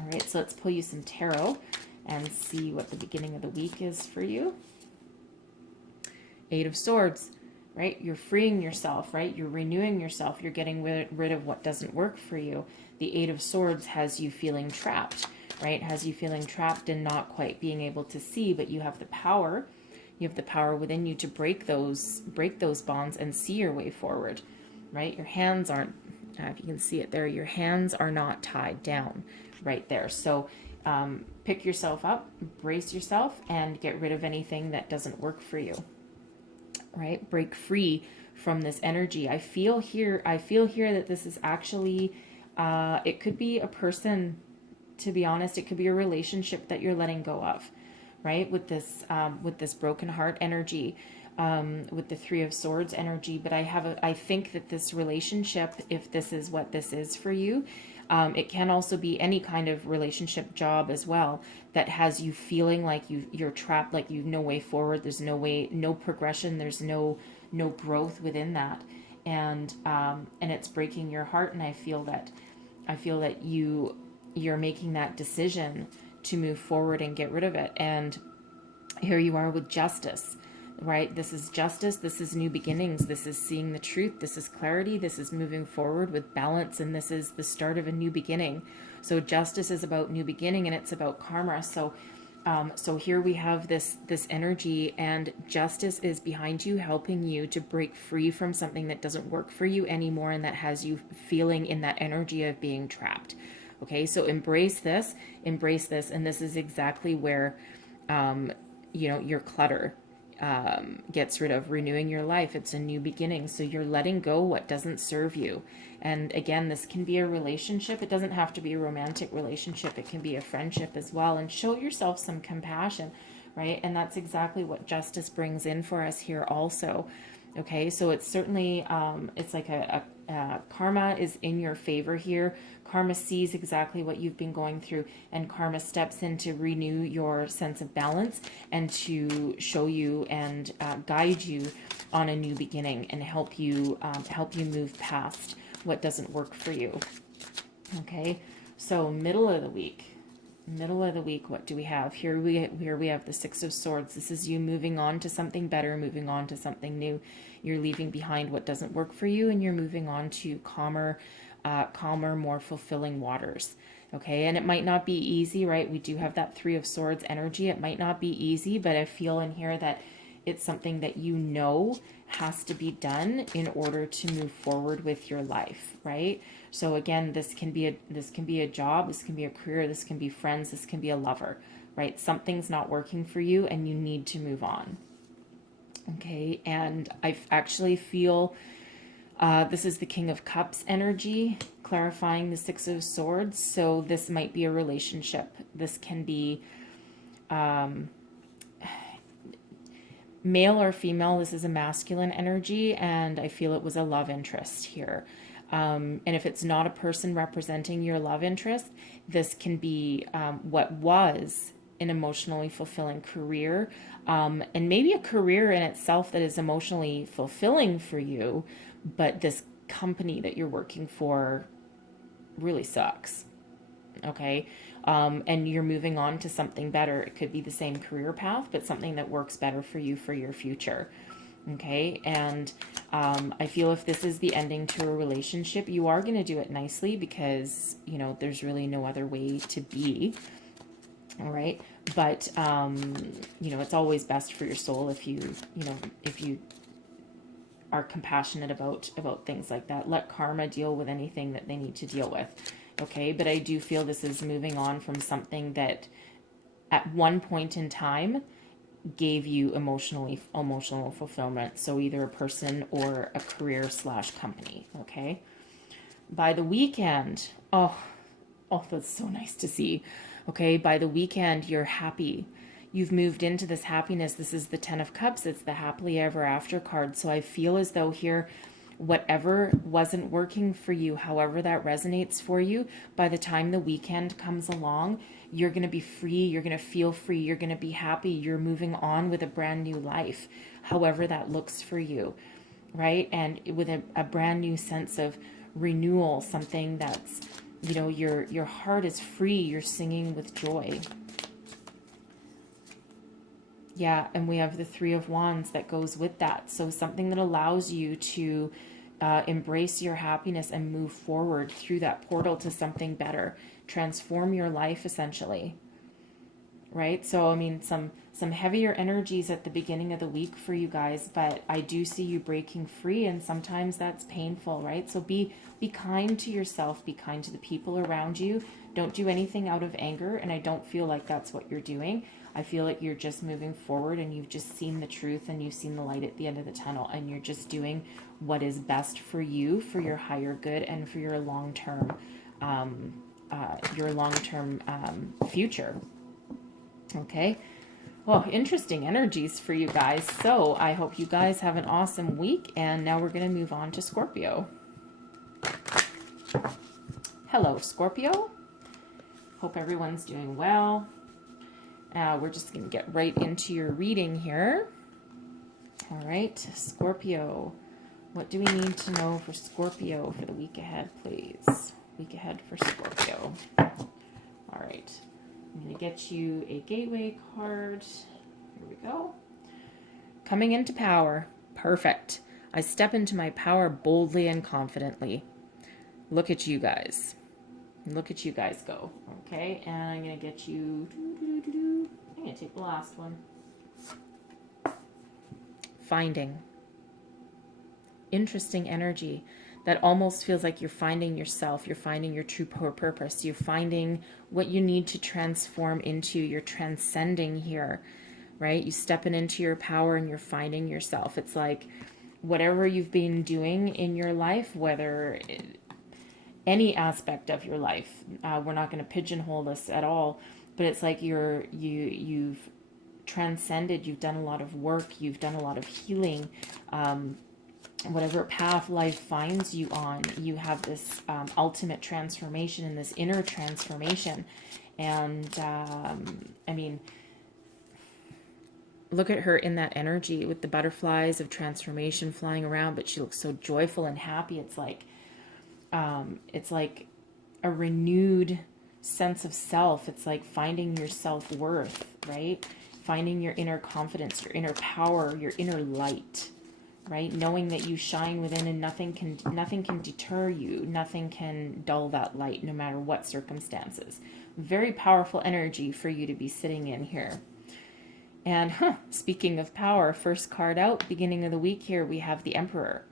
All right, so let's pull you some tarot and see what the beginning of the week is for you. Eight of Swords, right? You're freeing yourself, right? You're renewing yourself. You're getting rid of what doesn't work for you. The Eight of Swords has you feeling trapped, right? Has you feeling trapped and not quite being able to see, but you have the power. You have the power within you to break those bonds and see your way forward, right? Your hands aren't, if you can see it there, your hands are not tied down right there. So pick yourself up, brace yourself, and get rid of anything that doesn't work for you, right? Break free from this energy. I feel here that this is actually, it could be a person, to be honest. It could be a relationship that you're letting go of, right? With this broken heart energy, with the Three of Swords energy. But I think that this relationship, if this is what this is for you, it can also be any kind of relationship, job as well, that has you feeling like you're trapped, like you've no way forward. There's no progression. There's no growth within that. And it's breaking your heart. And I feel that you're making that decision to move forward and get rid of it. And here you are with Justice, right? This is justice. This is new beginnings. This is seeing the truth. This is clarity. This is moving forward with balance. And this is the start of a new beginning. So Justice is about new beginning, and it's about karma. So here we have this energy, and Justice is behind you, helping you to break free from something that doesn't work for you anymore, and that has you feeling in that energy of being trapped. Okay, so embrace this, and this is exactly where, your clutter gets rid of, renewing your life. It's a new beginning. So you're letting go what doesn't serve you. And again, this can be a relationship. It doesn't have to be a romantic relationship. It can be a friendship as well. And show yourself some compassion, right? And that's exactly what Justice brings in for us here also. Okay, so it's certainly, it's like a karma is in your favor here. Karma sees exactly what you've been going through, and karma steps in to renew your sense of balance and to show you and guide you on a new beginning, and help you move past what doesn't work for you. Okay, so middle of the week, what do we have here? We have the Six of Swords. This is you moving on to something better, moving on to something new. You're leaving behind what doesn't work for you, and you're moving on to calmer, more fulfilling waters. Okay, and it might not be easy, right? We do have that Three of Swords energy. It might not be easy, but I feel in here that it's something that has to be done in order to move forward with your life, right? So again, this can be a job, this can be a career, this can be friends, this can be a lover, right? Something's not working for you, and you need to move on. Okay, and I actually feel this is the King of Cups energy, clarifying the Six of Swords. So this might be a relationship. This can be male or female. This is a masculine energy, and I feel it was a love interest here. And if it's not a person representing your love interest, this can be what was an emotionally fulfilling career, and maybe a career in itself that is emotionally fulfilling for you, but this company that you're working for really sucks. Okay, and you're moving on to something better. It could be the same career path, but something that works better for you for your future. Okay, and I feel if this is the ending to a relationship, you are going to do it nicely, because there's really no other way to be. All right. But, you know, it's always best for your soul if if you are compassionate about things like that. Let karma deal with anything that they need to deal with. Okay. But I do feel this is moving on from something that at one point in time gave you emotional fulfillment. So either a person or a career / company. Okay. By the weekend, oh, that's so nice to see. Okay, by the weekend, you're happy. You've moved into this happiness. This is the Ten of Cups. It's the happily ever after card. So I feel as though here, whatever wasn't working for you, however that resonates for you, by the time the weekend comes along, you're going to be free. You're going to feel free. You're going to be happy. You're moving on with a brand new life, however that looks for you, right? And with a brand new sense of renewal, something that's, you know, your heart is free. You're singing with joy. Yeah, and we have the Three of Wands that goes with that. So something that allows you to embrace your happiness and move forward through that portal to something better. Transform your life, essentially. Right? So, I mean, some heavier energies at the beginning of the week for you guys, but I do see you breaking free, and sometimes that's painful, right? So be kind to yourself, be kind to the people around you. Don't do anything out of anger, and I don't feel like that's what you're doing. I feel like you're just moving forward, and you've just seen the truth, and you've seen the light at the end of the tunnel, and you're just doing what is best for you, for your higher good, and for your long-term future. Okay. Well, interesting energies for you guys. So I hope you guys have an awesome week. And now we're going to move on to Scorpio. Hello, Scorpio. Hope everyone's doing well. We're just going to get right into your reading here. All right, Scorpio. What do we need to know for Scorpio for the week ahead, please? Week ahead for Scorpio. All right. I'm going to get you a gateway card. Here we go. Coming into power. Perfect. I step into my power boldly and confidently. Look at you guys. Look at you guys go. Okay, and I'm going to get you... I'm going to take the last one. Finding. Interesting energy. That almost feels like you're finding yourself. You're finding your true purpose. You're finding what you need to transform into. You're transcending here, right? You stepping into your power and you're finding yourself. It's like whatever you've been doing in your life, whether any aspect of your life, we're not going to pigeonhole this at all, but it's like you've transcended. You've done a lot of work. You've done a lot of healing. Whatever path life finds you on, you have this ultimate transformation and this inner transformation. And I mean, look at her in that energy with the butterflies of transformation flying around, but she looks so joyful and happy. It's like a renewed sense of self. It's like finding your self-worth, right? Finding your inner confidence, your inner power, your inner light. Right? Knowing that you shine within and nothing can deter you. Nothing can dull that light no matter what circumstances. Very powerful energy for you to be sitting in here. And speaking of power, first card out, beginning of the week here, we have the Emperor.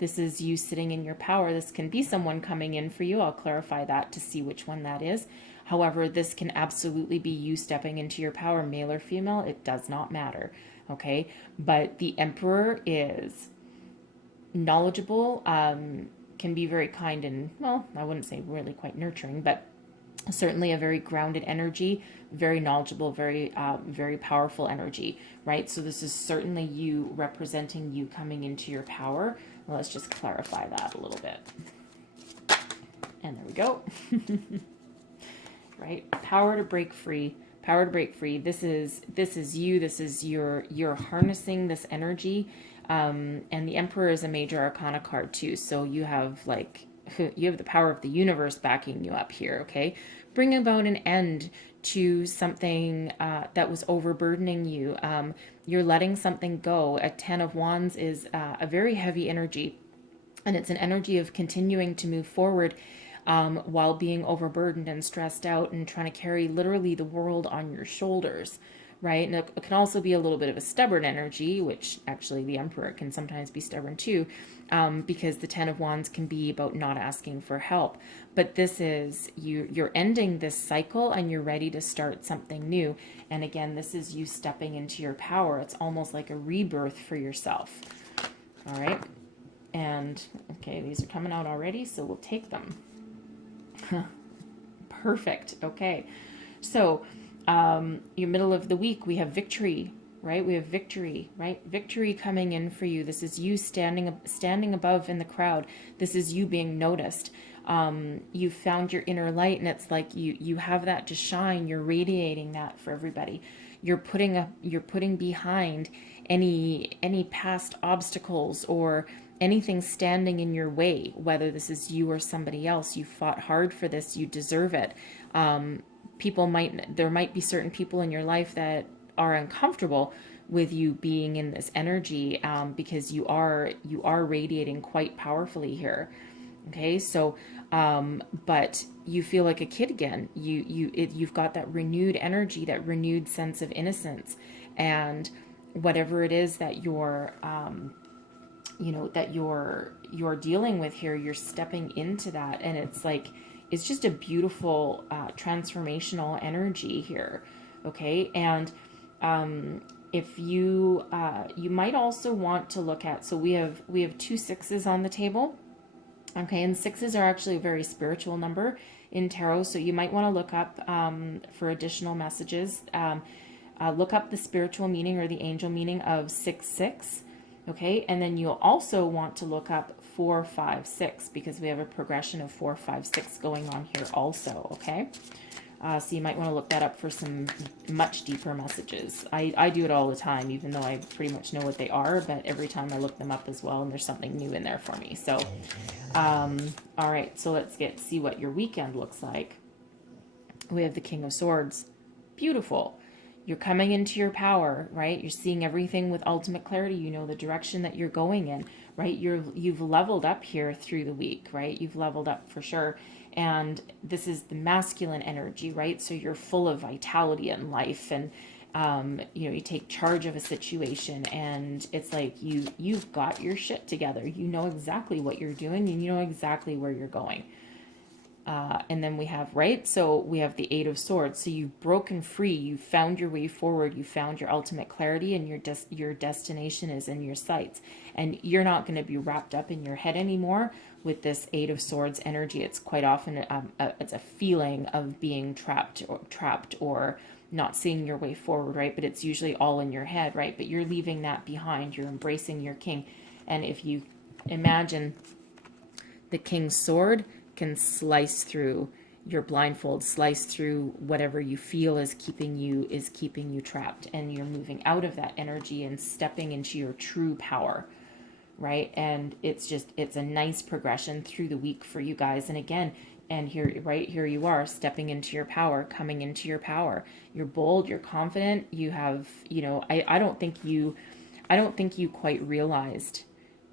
This is you sitting in your power. This can be someone coming in for you. I'll clarify that to see which one that is. However, this can absolutely be you stepping into your power, male or female. It does not matter. Okay, but the Emperor is knowledgeable, can be very kind and, well, I wouldn't say really quite nurturing, but certainly a very grounded energy, very knowledgeable, very powerful energy, right? So this is certainly you representing you coming into your power. Well, let's just clarify that a little bit. And there we go. Right? Power to break free. Power to break free. This is you. This is you're harnessing this energy. And the Emperor is a major arcana card too. So you have the power of the universe backing you up here. Okay. Bring about an end to something that was overburdening you. You're letting something go. A 10 of Wands is a very heavy energy. And it's an energy of continuing to move forward. while being overburdened and stressed out and trying to carry literally the world on your shoulders, right? And it can also be a little bit of a stubborn energy, which actually the Emperor can sometimes be stubborn too, because the Ten of Wands can be about not asking for help. But this is, you're ending this cycle and you're ready to start something new. And again, this is you stepping into your power. It's almost like a rebirth for yourself. All right. And okay, these are coming out already, so we'll take them. Perfect. Okay. So, your middle of the week, we have victory, right? We have victory, right? Victory coming in for you. This is you standing above in the crowd. This is you being noticed. You found your inner light, and it's like you have that to shine. You're radiating that for everybody. You're putting behind any past obstacles or anything standing in your way, whether this is you or somebody else. You fought hard for this. You deserve it. There might be certain people in your life that are uncomfortable with you being in this energy, because you are radiating quite powerfully here. Okay, so but you feel like a kid again. You've got that renewed energy, that renewed sense of innocence, and whatever it is that you're you're dealing with here, you're stepping into that, and it's like, it's just a beautiful transformational energy here. Okay, and if you might also want to look at, so we have 2 6s on the table. Okay, and 6s are actually a very spiritual number in tarot, so you might want to look up for additional messages. Look up the spiritual meaning or the angel meaning of 6 Okay, and then you'll also want to look up 4 5 6, because we have a progression of 4 5 6 going on here also. Okay, so you might want to look that up for some much deeper messages. I do it all the time, even though I pretty much know what they are, but every time I look them up as well, and there's something new in there for me. So all right, so let's see what your weekend looks like. We have the King of Swords. Beautiful. You're coming into your power, right? You're seeing everything with ultimate clarity. You know the direction that you're going in, right? You've leveled up here through the week, right? You've leveled up for sure. And this is the masculine energy, right? So you're full of vitality and life, and you take charge of a situation, and it's like you've got your shit together. You know exactly what you're doing, and you know exactly where you're going. And then we have, right? So we have the 8 of Swords. So you've broken free. You found your way forward. You found your ultimate clarity, and your destination is in your sights. And you're not going to be wrapped up in your head anymore with this 8 of Swords energy. It's quite often it's a feeling of being trapped or not seeing your way forward, right? But it's usually all in your head, right? But you're leaving that behind. You're embracing your king. And if you imagine the King's sword can slice through your blindfold, slice through whatever you feel is keeping you trapped, and you're moving out of that energy and stepping into your true power, right? And it's a nice progression through the week for you guys. And again, and here you are stepping into your power, coming into your power. You're bold, you're confident, you have, I don't think you quite realized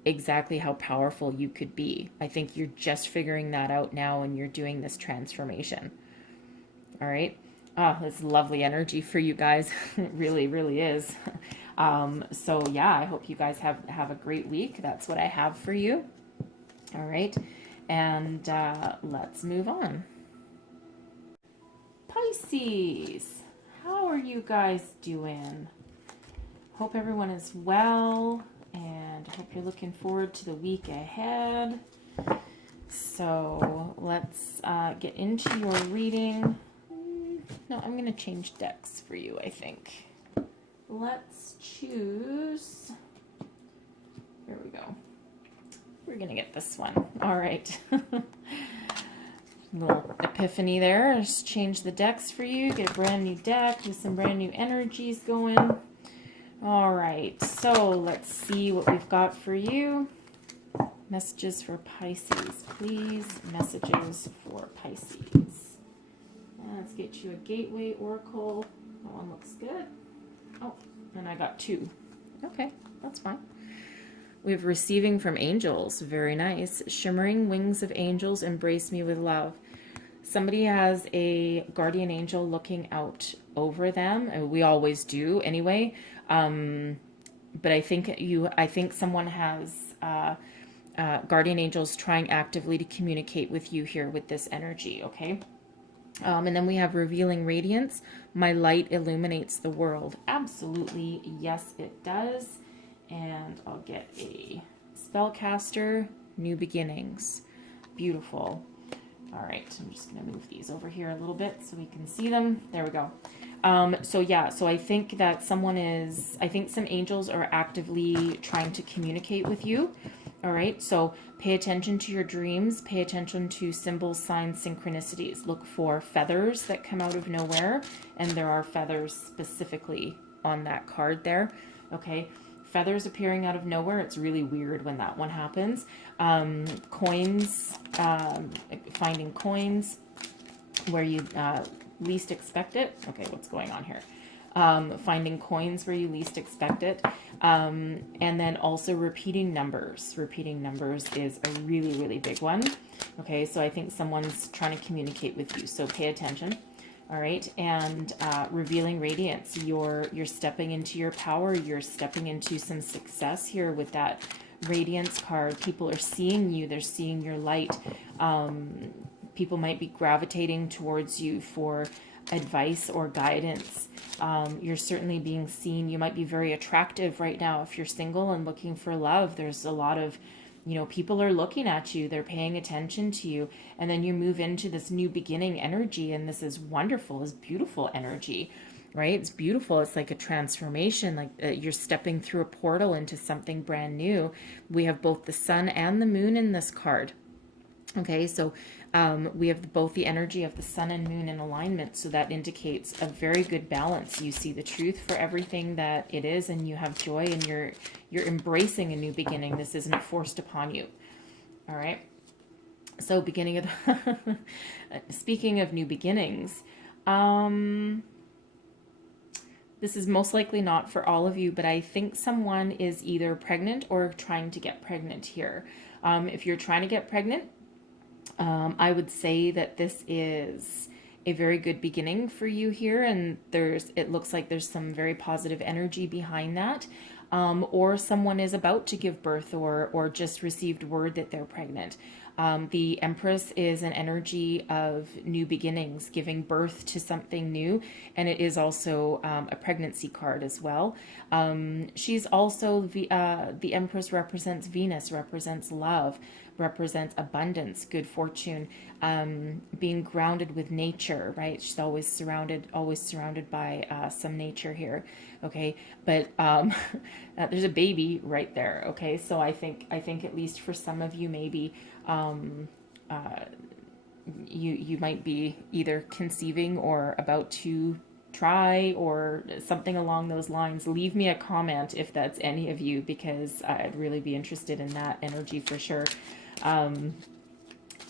exactly how powerful you could be. I think you're just figuring that out now, and you're doing this transformation. All right. It's lovely energy for you guys. It really, really is. So yeah, I hope you guys have a great week. That's what I have for you. All right. And let's move on. Pisces, how are you guys doing? Hope everyone is well, and I hope you're looking forward to the week ahead. So let's get into your reading. No, I'm going to change decks for you, I think. Let's choose. Here we go. We're going to get this one. All right. Little epiphany there. Just change the decks for you. Get a brand new deck with some brand new energies going. All right, so let's see what we've got for you. Messages for Pisces, please. Messages for Pisces. Let's get you a Gateway Oracle. That one looks good. Oh, and I got 2. Okay, that's fine. We have receiving from angels. Very nice. Shimmering wings of angels embrace me with love. Somebody has a guardian angel looking out over them. And we always do anyway. But I think someone has guardian angels trying actively to communicate with you here with this energy, okay? And then we have revealing radiance. My light illuminates the world. Absolutely, yes, it does. And I'll get a spellcaster. New beginnings. Beautiful. All right, I'm just going to move these over here a little bit so we can see them. There we go. So I think that I think some angels are actively trying to communicate with you. All right, so pay attention to your dreams, pay attention to symbols, signs, synchronicities. Look for feathers that come out of nowhere, and there are feathers specifically on that card there, okay? Feathers appearing out of nowhere, it's really weird when that one happens. Coins, finding coins where you least expect it. Okay, what's going on here? Finding coins where you least expect it. And then also repeating numbers. Repeating numbers is a really, really big one. Okay, so I think someone's trying to communicate with you, so pay attention. All right, and revealing radiance. You're stepping into your power. You're stepping into some success here with that radiance card. People are seeing you. They're seeing your light. People might be gravitating towards you for advice or guidance. You're certainly being seen. You might be very attractive right now if you're single and looking for love. There's a lot of, people are looking at you. They're paying attention to you. And then you move into this new beginning energy, and this is wonderful, this beautiful energy, right? It's beautiful. It's like a transformation, like you're stepping through a portal into something brand new. We have both the sun and the moon in this card. Okay, so we have both the energy of the sun and moon in alignment, so that indicates a very good balance. You see the truth for everything that it is, and you have joy, and you're embracing a new beginning. This isn't forced upon you. All right. So beginning of the speaking of new beginnings, this is most likely not for all of you, but I think someone is either pregnant or trying to get pregnant here. If you're trying to get pregnant, I would say that this is a very good beginning for you here, and it looks like there's some very positive energy behind that, or someone is about to give birth or just received word that they're pregnant. The Empress is an energy of new beginnings, giving birth to something new, and it is also a pregnancy card as well. She's also, the Empress represents Venus, represents love, represents abundance, good fortune, being grounded with nature, right? She's always surrounded by some nature here, okay? But there's a baby right there, okay? So I think at least for some of you, maybe you might be either conceiving or about to try or something along those lines. Leave me a comment if that's any of you, because I'd really be interested in that energy for sure.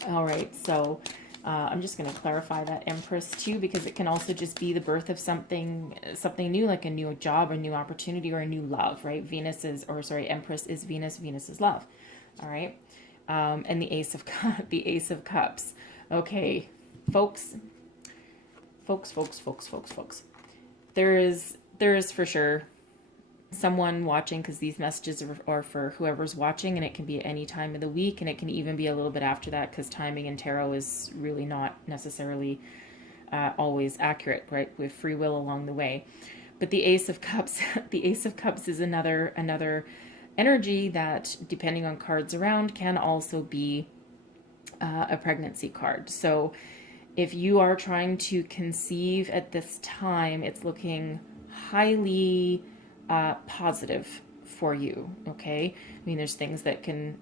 All right, so I'm just going to clarify that Empress too, because it can also just be the birth of something new, like a new job, a new opportunity, or a new love, right? Empress is Venus. Venus is love. All right. And the Ace of Cups. Okay, folks. There is for sure someone watching, because these messages are for whoever's watching, and it can be at any time of the week, and it can even be a little bit after that, because timing in tarot is really not necessarily always accurate, right? With free will along the way. But the Ace of Cups, is another energy that, depending on cards around, can also be a pregnancy card. So if you are trying to conceive at this time, it's looking highly positive for you, okay? I mean, there's things that can,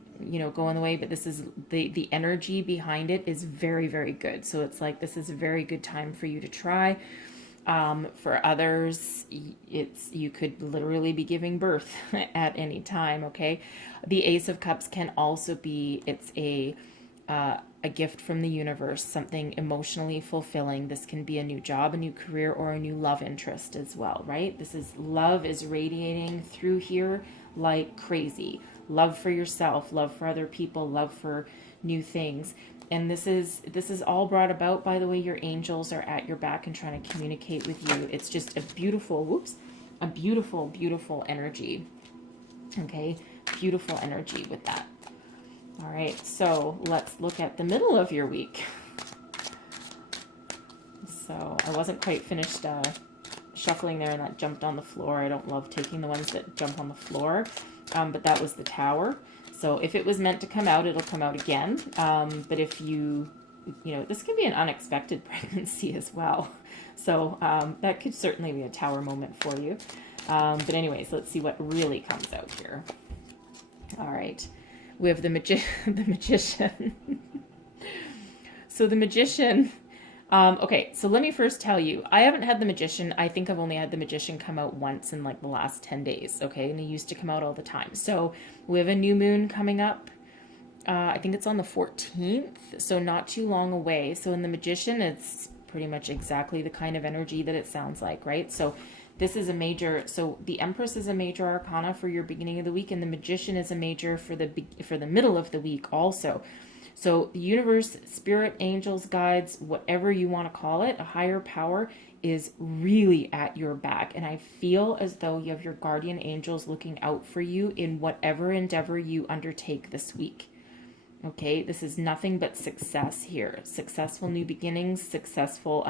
go in the way, but this is the energy behind it is very, very good. So it's like, this is a very good time for you to try. For others, you could literally be giving birth at any time, okay? The Ace of Cups can also be, it's a gift from the universe, something emotionally fulfilling. This can be a new job, a new career, or a new love interest as well, right? Love is radiating through here. like crazy. Love for yourself, love for other people, love for new things. And this is all brought about by the way your angels are at your back and trying to communicate with you. It's just a beautiful, a beautiful, beautiful energy. Okay, beautiful energy with that. All right, so let's look at the middle of your week. So I wasn't quite finished shuffling there, and that jumped on the floor. I don't love taking the ones that jump on the floor, but that was the Tower. So if it was meant to come out, it'll come out again. But if you know, this can be an unexpected pregnancy as well. So that could certainly be a Tower moment for you. But anyways, let's see what really comes out here. All right. We have the Magician. So the Magician... okay, so let me first tell you, I haven't had the Magician. I think I've only had the Magician come out once in like the last 10 days, okay? And he used to come out all the time. So we have a new moon coming up. I think it's on the 14th, so not too long away. So in the Magician, it's pretty much exactly the kind of energy that it sounds like, right? So this is a major, so the Empress is a major arcana for your beginning of the week, and the Magician is a major for the middle of the week also. So the universe, spirit, angels, guides, whatever you want to call it, a higher power is really at your back. And I feel as though you have your guardian angels looking out for you in whatever endeavor you undertake this week. Okay, this is nothing but success here. Successful new beginnings, successful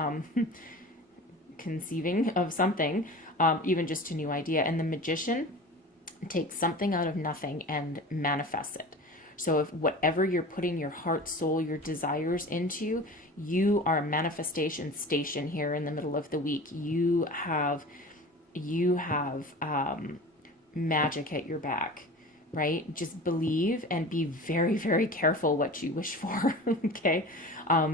conceiving of something, even just a new idea. And the Magician takes something out of nothing and manifests it. So if whatever you're putting your heart, soul, your desires into, you are a manifestation station here in the middle of the week. You have magic at your back, right? Just believe and be very, very careful what you wish for, okay?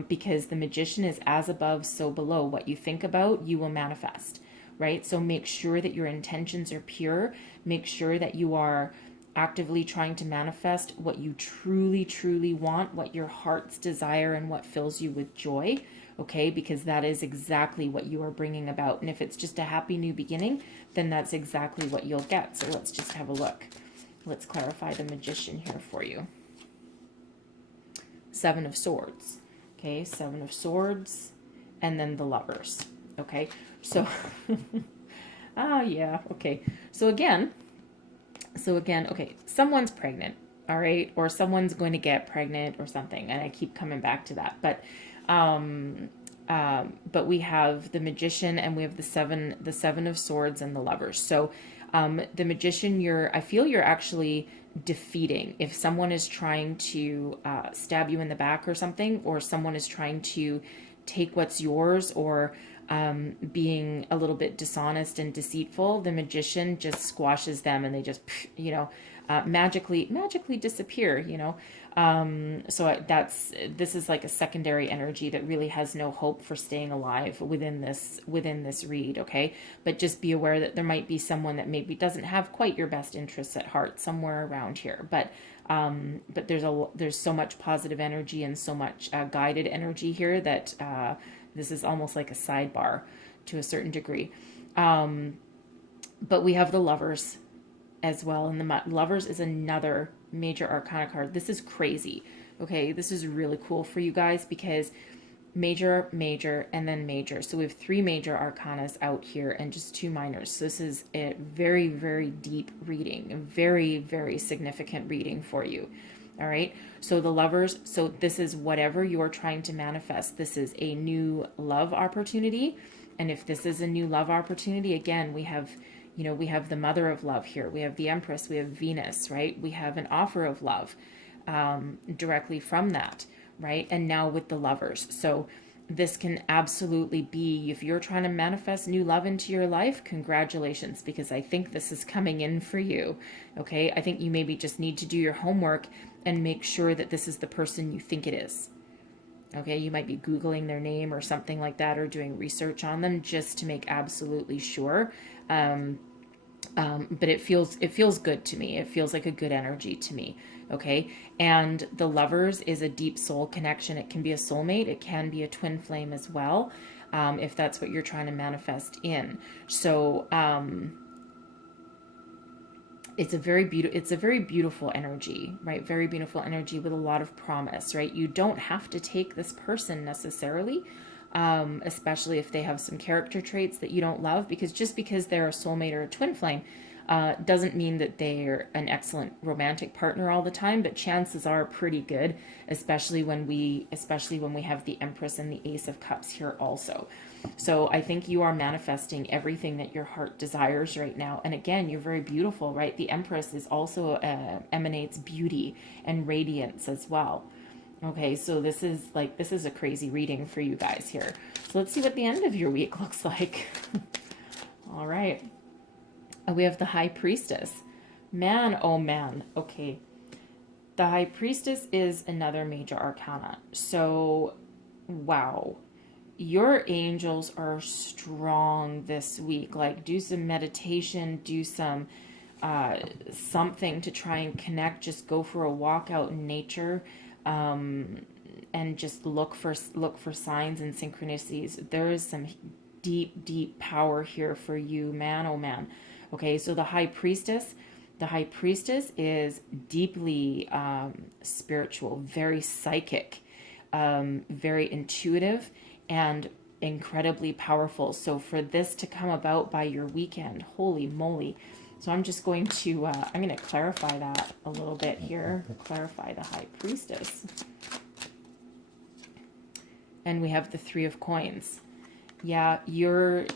Because the Magician is as above, so below. What you think about, you will manifest, right? So make sure that your intentions are pure. Make sure that you are actively trying to manifest what you truly, truly want, what your heart's desire and what fills you with joy, okay? Because that is exactly what you are bringing about. And if it's just a happy new beginning, then that's exactly what you'll get. So let's just have a look. Let's clarify the Magician here for you. Seven of Swords, okay? Seven of Swords, and then the Lovers, okay? So, yeah, okay. So again, okay, someone's pregnant, all right? Or someone's going to get pregnant or something. And I keep coming back to that. But we have the Magician and we have the seven of Swords and the Lovers. So the Magician, I feel you're actually defeating. If someone is trying to stab you in the back or something, or someone is trying to take what's yours, or being a little bit dishonest and deceitful, the Magician just squashes them and they just, magically disappear, So this is like a secondary energy that really has no hope for staying alive within this read, okay? But just be aware that there might be someone that maybe doesn't have quite your best interests at heart somewhere around here. But there's so much positive energy and so much guided energy here that this is almost like a sidebar to a certain degree. But we have the Lovers as well. And the Lovers is another major arcana card. This is crazy. Okay, this is really cool for you guys because major, major, and then major. So we have 3 major arcanas out here and just 2 minors. So this is a very, very deep reading, a very, very significant reading for you. All right. So the Lovers, so this is whatever you're trying to manifest. This is a new love opportunity. And if this is a new love opportunity, again, we have the Mother of Love here. We have the Empress, we have Venus, right? We have an offer of love directly from that, right? And now with the Lovers. So this can absolutely be, if you're trying to manifest new love into your life, congratulations, because I think this is coming in for you, okay? I think you maybe just need to do your homework and make sure that this is the person you think it is. Okay, you might be Googling their name or something like that, or doing research on them just to make absolutely sure. But it feels good to me. It feels like a good energy to me. Okay, and the Lovers is a deep soul connection. It can be a soulmate. It can be a twin flame as well, if that's what you're trying to manifest in. So it's a very beautiful energy, right? Very beautiful energy with a lot of promise, right? You don't have to take this person necessarily, especially if they have some character traits that you don't love, because just because they're a soulmate or a twin flame doesn't mean that they're an excellent romantic partner all the time, but chances are pretty good, especially when we have the Empress and the Ace of Cups here also. So I think you are manifesting everything that your heart desires right now. And again, you're very beautiful, right? The Empress is also emanates beauty and radiance as well. Okay, so this is a crazy reading for you guys here. So let's see what the end of your week looks like. All right. We have the High Priestess. Man, oh man. Okay. The High Priestess is another major arcana. So, wow. Your angels are strong this week. Like, do some meditation, do some something to try and connect. Just go for a walk out in nature, and just look for signs and synchronicities. There is some deep power here for you, man. Oh man. Okay, so the High Priestess is deeply spiritual, very psychic, very intuitive, and incredibly powerful. So for this to come about by your weekend, holy moly. So I'm just going to, I'm going to clarify that a little bit here. Clarify the High Priestess. And we have the Three of Coins. Yeah, you're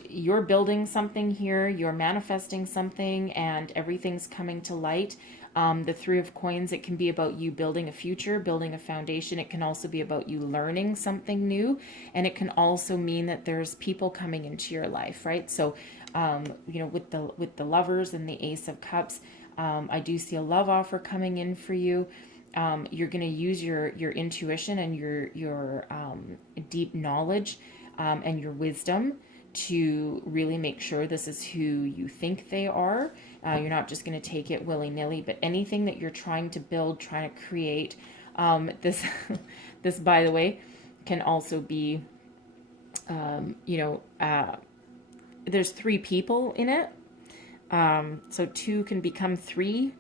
building something here, you're manifesting something, and everything's coming to light. The Three of Coins, it can be about you building a future, building a foundation. It can also be about you learning something new, and it can also mean that there's people coming into your life, right? So, with the Lovers and the Ace of Cups, I do see a love offer coming in for you. You're going to use your intuition and your deep knowledge and your wisdom to really make sure this is who you think they are. You're not just going to take it willy-nilly, but anything that you're trying to build, trying to create, this, by the way, can also be, there's three people in it. So two can become three.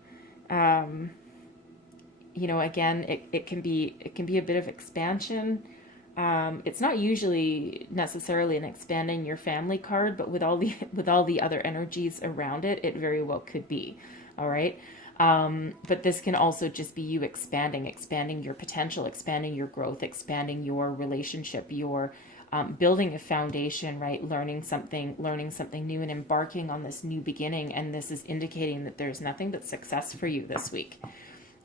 Again, it can be a bit of expansion. It's not usually necessarily an expanding your family card, but with all the other energies around it, it very well could be. All right. But this can also just be you expanding your potential, expanding your growth, expanding your relationship, your building a foundation, right? Learning something new and embarking on this new beginning. And this is indicating that there's nothing but success for you this week.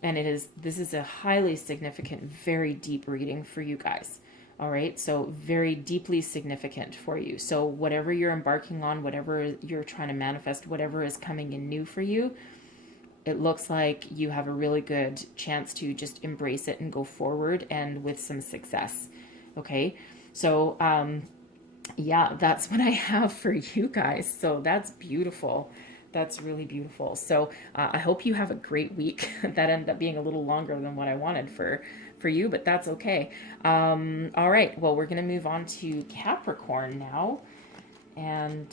And this is a highly significant, very deep reading for you guys. All right. So very deeply significant for you. So whatever you're embarking on, whatever you're trying to manifest, whatever is coming in new for you, it looks like you have a really good chance to just embrace it and go forward and with some success. Okay. So, yeah, that's what I have for you guys. So that's beautiful. That's really beautiful. So I hope you have a great week. That ended up being a little longer than what I wanted for you, but that's okay. All right. Well, we're going to move on to Capricorn now. And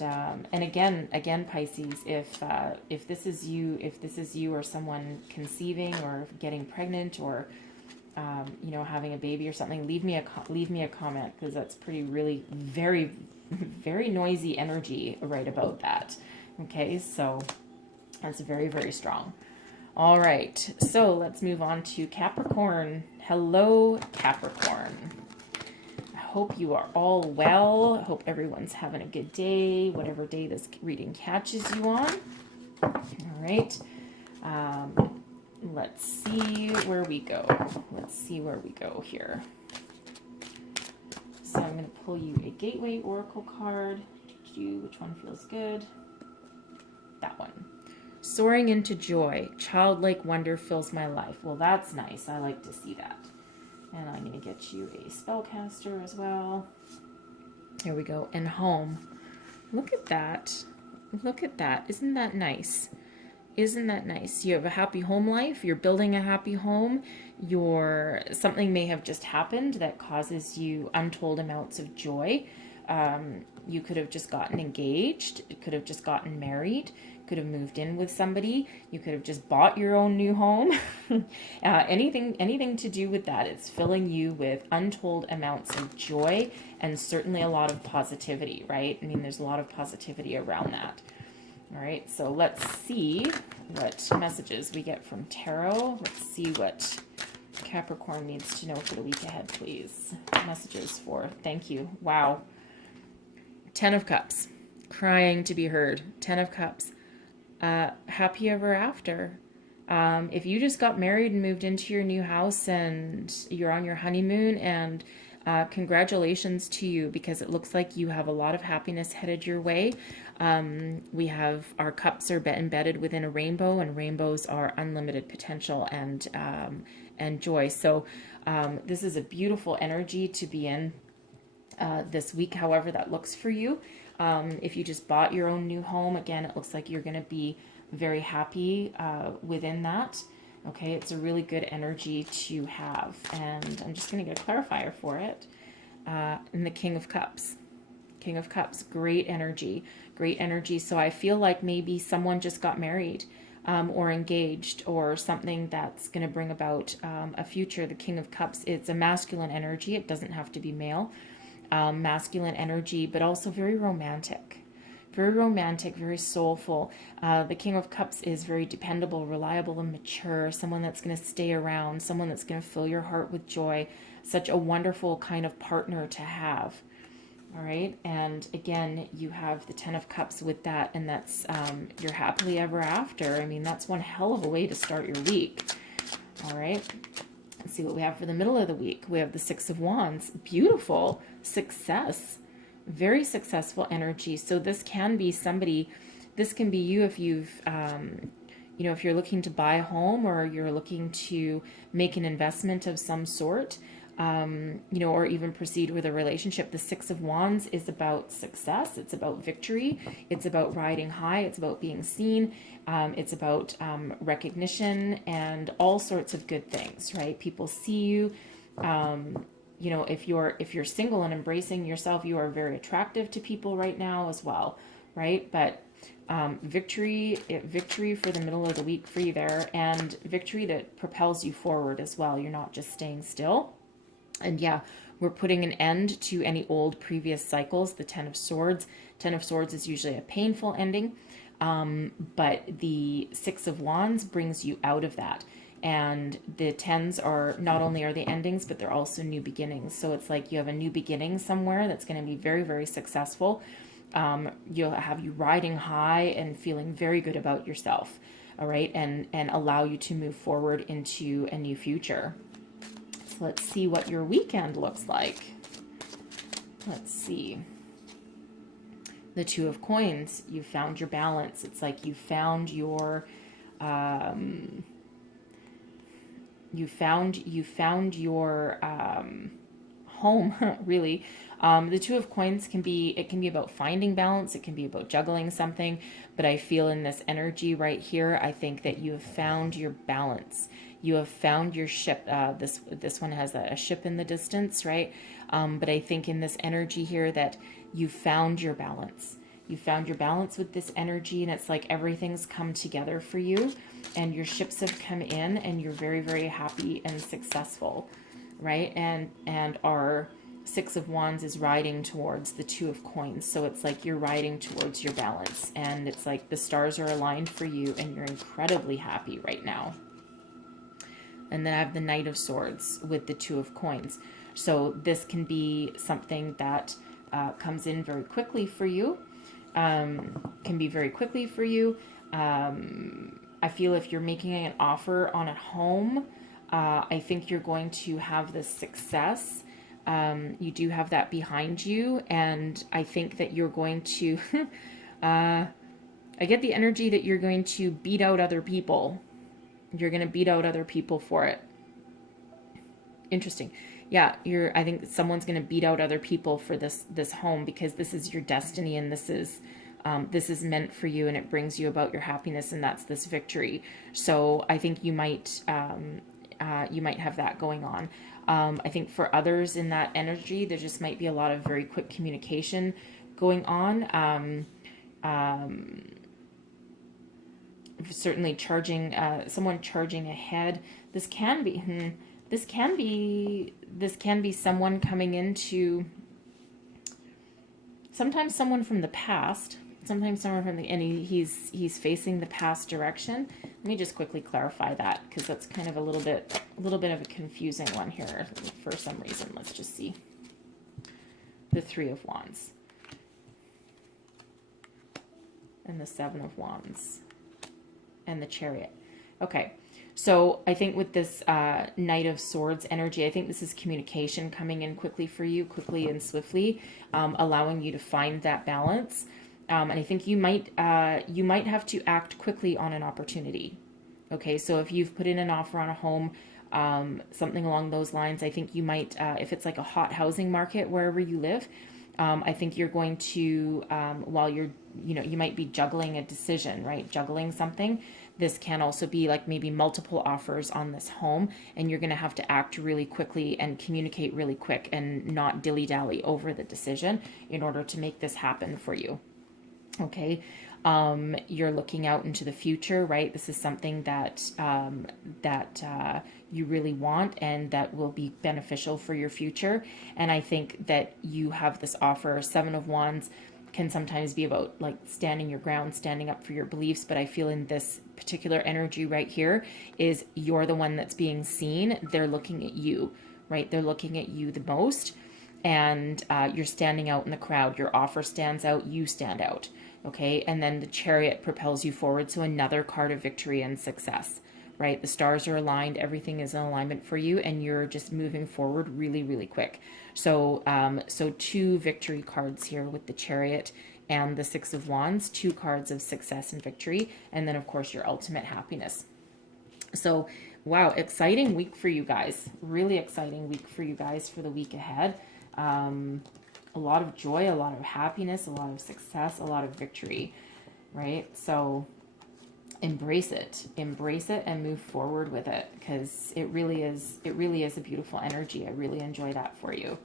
again, Pisces, if this is you or someone conceiving or getting pregnant or, having a baby or something, leave me a comment, because that's really very, very noisy energy right about that. Okay, so that's very, very strong. All right, so let's move on to Capricorn. Hello, Capricorn. I hope you are all well. I hope everyone's having a good day, whatever day this reading catches you on. All right. Let's see where we go. Here. So I'm going to pull you a Gateway Oracle card. Which one feels good? That one. Soaring into joy, childlike wonder fills my life. Well, that's nice. I like to see that. And I'm going to get you a spellcaster as well. Here we go. And home. Look at that. Look at that. Isn't that nice? Isn't that nice? You have a happy home life. You're building a happy home. Something may have just happened that causes you untold amounts of joy. You could have just gotten engaged. You could have just gotten married. Could have moved in with somebody. You could have just bought your own new home. Anything to do with that. It's filling you with untold amounts of joy and certainly a lot of positivity, right? I mean, there's a lot of positivity around that. All right, so let's see what messages we get from Tarot. Let's see what Capricorn needs to know for the week ahead, please. Messages for, thank you. Wow. 10 of Cups, crying to be heard. 10 of Cups, happy ever after. If you just got married and moved into your new house and you're on your honeymoon, and congratulations to you, because it looks like you have a lot of happiness headed your way. We have our cups are embedded within a rainbow, and rainbows are unlimited potential and joy. So this is a beautiful energy to be in this week, however that looks for you. If you just bought your own new home, again, it looks like you're going to be very happy within that. Okay, it's a really good energy to have. And I'm just going to get a clarifier for it. And the King of Cups. King of Cups, great energy. Great energy. So I feel like maybe someone just got married or engaged, or something that's going to bring about a future. The King of Cups, it's a masculine energy. It doesn't have to be male. Masculine energy, but also very romantic. Very romantic, very soulful. The King of Cups is very dependable, reliable, and mature. Someone that's going to stay around. Someone that's going to fill your heart with joy. Such a wonderful kind of partner to have. All right. And again, you have the 10 of Cups with that. And that's your happily ever after. I mean, that's one hell of a way to start your week. All right. Let's see what we have for the middle of the week. We have the 6 of Wands. Beautiful. Success. Very successful energy. So this can be somebody, this can be you if you've, if you're looking to buy a home, or you're looking to make an investment of some sort, or even proceed with a relationship. The 6 of Wands is about success. It's about victory. It's about riding high. It's about being seen. It's about recognition and all sorts of good things, right? People see you. If you're single and embracing yourself, you are very attractive to people right now as well, right? But victory for the middle of the week for you there, and victory that propels you forward as well. You're not just staying still. And yeah, we're putting an end to any old previous cycles. The 10 of Swords. 10 of Swords is usually a painful ending, but the 6 of Wands brings you out of that. And the 10s are not only are they endings, but they're also new beginnings. So it's like you have a new beginning somewhere that's going to be very, very successful. You'll have you riding high and feeling very good about yourself. All right. And allow you to move forward into a new future. So let's see what your weekend looks like. Let's see. The 2 of Coins. You found your balance. It's like you found your, home, really. The 2 of Coins can be about finding balance. It can be about juggling something, but I feel in this energy right here, I think that you have found your balance. You have found your ship. This one has a ship in the distance, right? But I think in this energy here that you found your balance. You found your balance with this energy, and it's like everything's come together for you, and your ships have come in, and you're very, very happy and successful, right? And our 6 of Wands is riding towards the 2 of Coins. So it's like you're riding towards your balance, and it's like the stars are aligned for you, and you're incredibly happy right now. And then I have the Knight of Swords with the 2 of Coins. So this can be something that comes in very quickly for you. Can be very quickly for you. I feel if you're making an offer on a home, I think you're going to have this success. You do have that behind you. And I think that you're going to, I get the energy that you're going to beat out other people. You're going to beat out other people for it. Interesting. Yeah, I think someone's going to beat out other people for this home, because this is your destiny, and this is meant for you, and it brings you about your happiness, and that's this victory. So I think you might have that going on. I think for others in that energy, there just might be a lot of very quick communication going on. Certainly charging, someone charging ahead. This can be someone coming into, sometimes someone from the past, sometimes someone from the, and he's facing the past direction. Let me just quickly clarify that, because that's kind of a little bit of a confusing one here for some reason. Let's just see. The Three of Wands and the Seven of Wands and the Chariot. Okay, so I think with this Knight of Swords energy, I think this is communication coming in quickly for you, quickly and swiftly, allowing you to find that balance. And I think you might have to act quickly on an opportunity. Okay, so if you've put in an offer on a home, something along those lines, I think you might, if it's like a hot housing market wherever you live, I think you're going to, while you're, you might be juggling a decision, right? Juggling something. This can also be like maybe multiple offers on this home, and you're going to have to act really quickly and communicate really quick and not dilly-dally over the decision in order to make this happen for you. Okay. You're looking out into the future, right? This is something that you really want and that will be beneficial for your future. And I think that you have this offer. Seven of Wands can sometimes be about like standing your ground, standing up for your beliefs. But I feel in this particular energy right here is you're the one that's being seen. They're looking at you, right? They're looking at you the most. And you're standing out in the crowd. Your offer stands out. You stand out. Okay, and then the Chariot propels you forward. So another card of victory and success, right? The stars are aligned. Everything is in alignment for you, and you're just moving forward really, really quick. So, so two victory cards here with the Chariot and the Six of Wands, two cards of success and victory, and then of course your ultimate happiness. So, wow, exciting week for you guys. Really exciting week for you guys for the week ahead. A lot of joy, a lot of happiness, a lot of success, a lot of victory, right? So embrace it and move forward with it, because it really is a beautiful energy. I really enjoy that for you.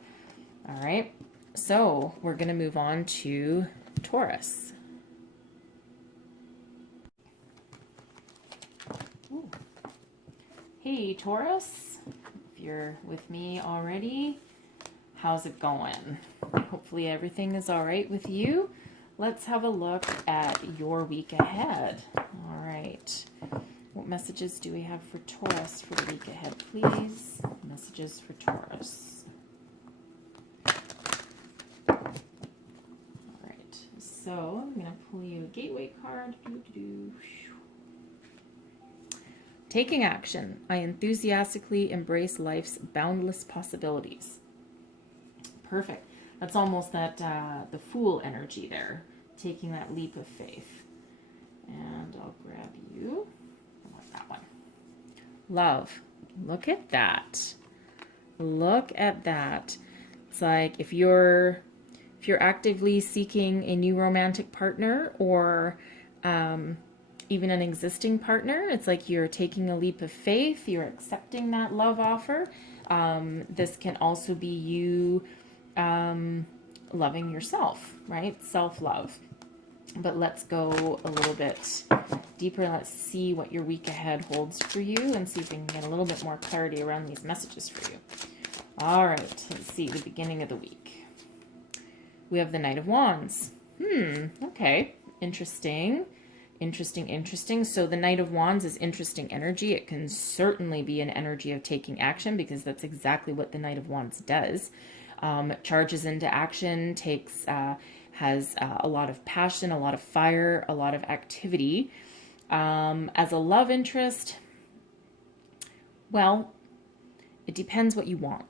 All right. So we're going to move on to Taurus. Ooh. Hey, Taurus, if you're with me already, how's it going? Hopefully everything is all right with you. Let's have a look at your week ahead. All right. What messages do we have for Taurus for the week ahead, please? Messages for Taurus. All right. So I'm going to pull you a gateway card. Taking action. I enthusiastically embrace life's boundless possibilities. Perfect. That's almost that the Fool energy there, taking that leap of faith. And I'll grab you. I want that one. Love. Look at that. Look at that. It's like if you're actively seeking a new romantic partner, or even an existing partner, it's like you're taking a leap of faith. You're accepting that love offer. This can also be you loving yourself, right? Self-love. But let's go a little bit deeper. Let's see what your week ahead holds for you and see if we can get a little bit more clarity around these messages for you. All right, let's see the beginning of the week. We have the Knight of Wands. Okay, interesting. So the Knight of Wands is interesting energy. It can certainly be an energy of taking action, because that's exactly what the Knight of Wands does. Charges into action, has a lot of passion, a lot of fire, a lot of activity. As a love interest, well, it depends what you want.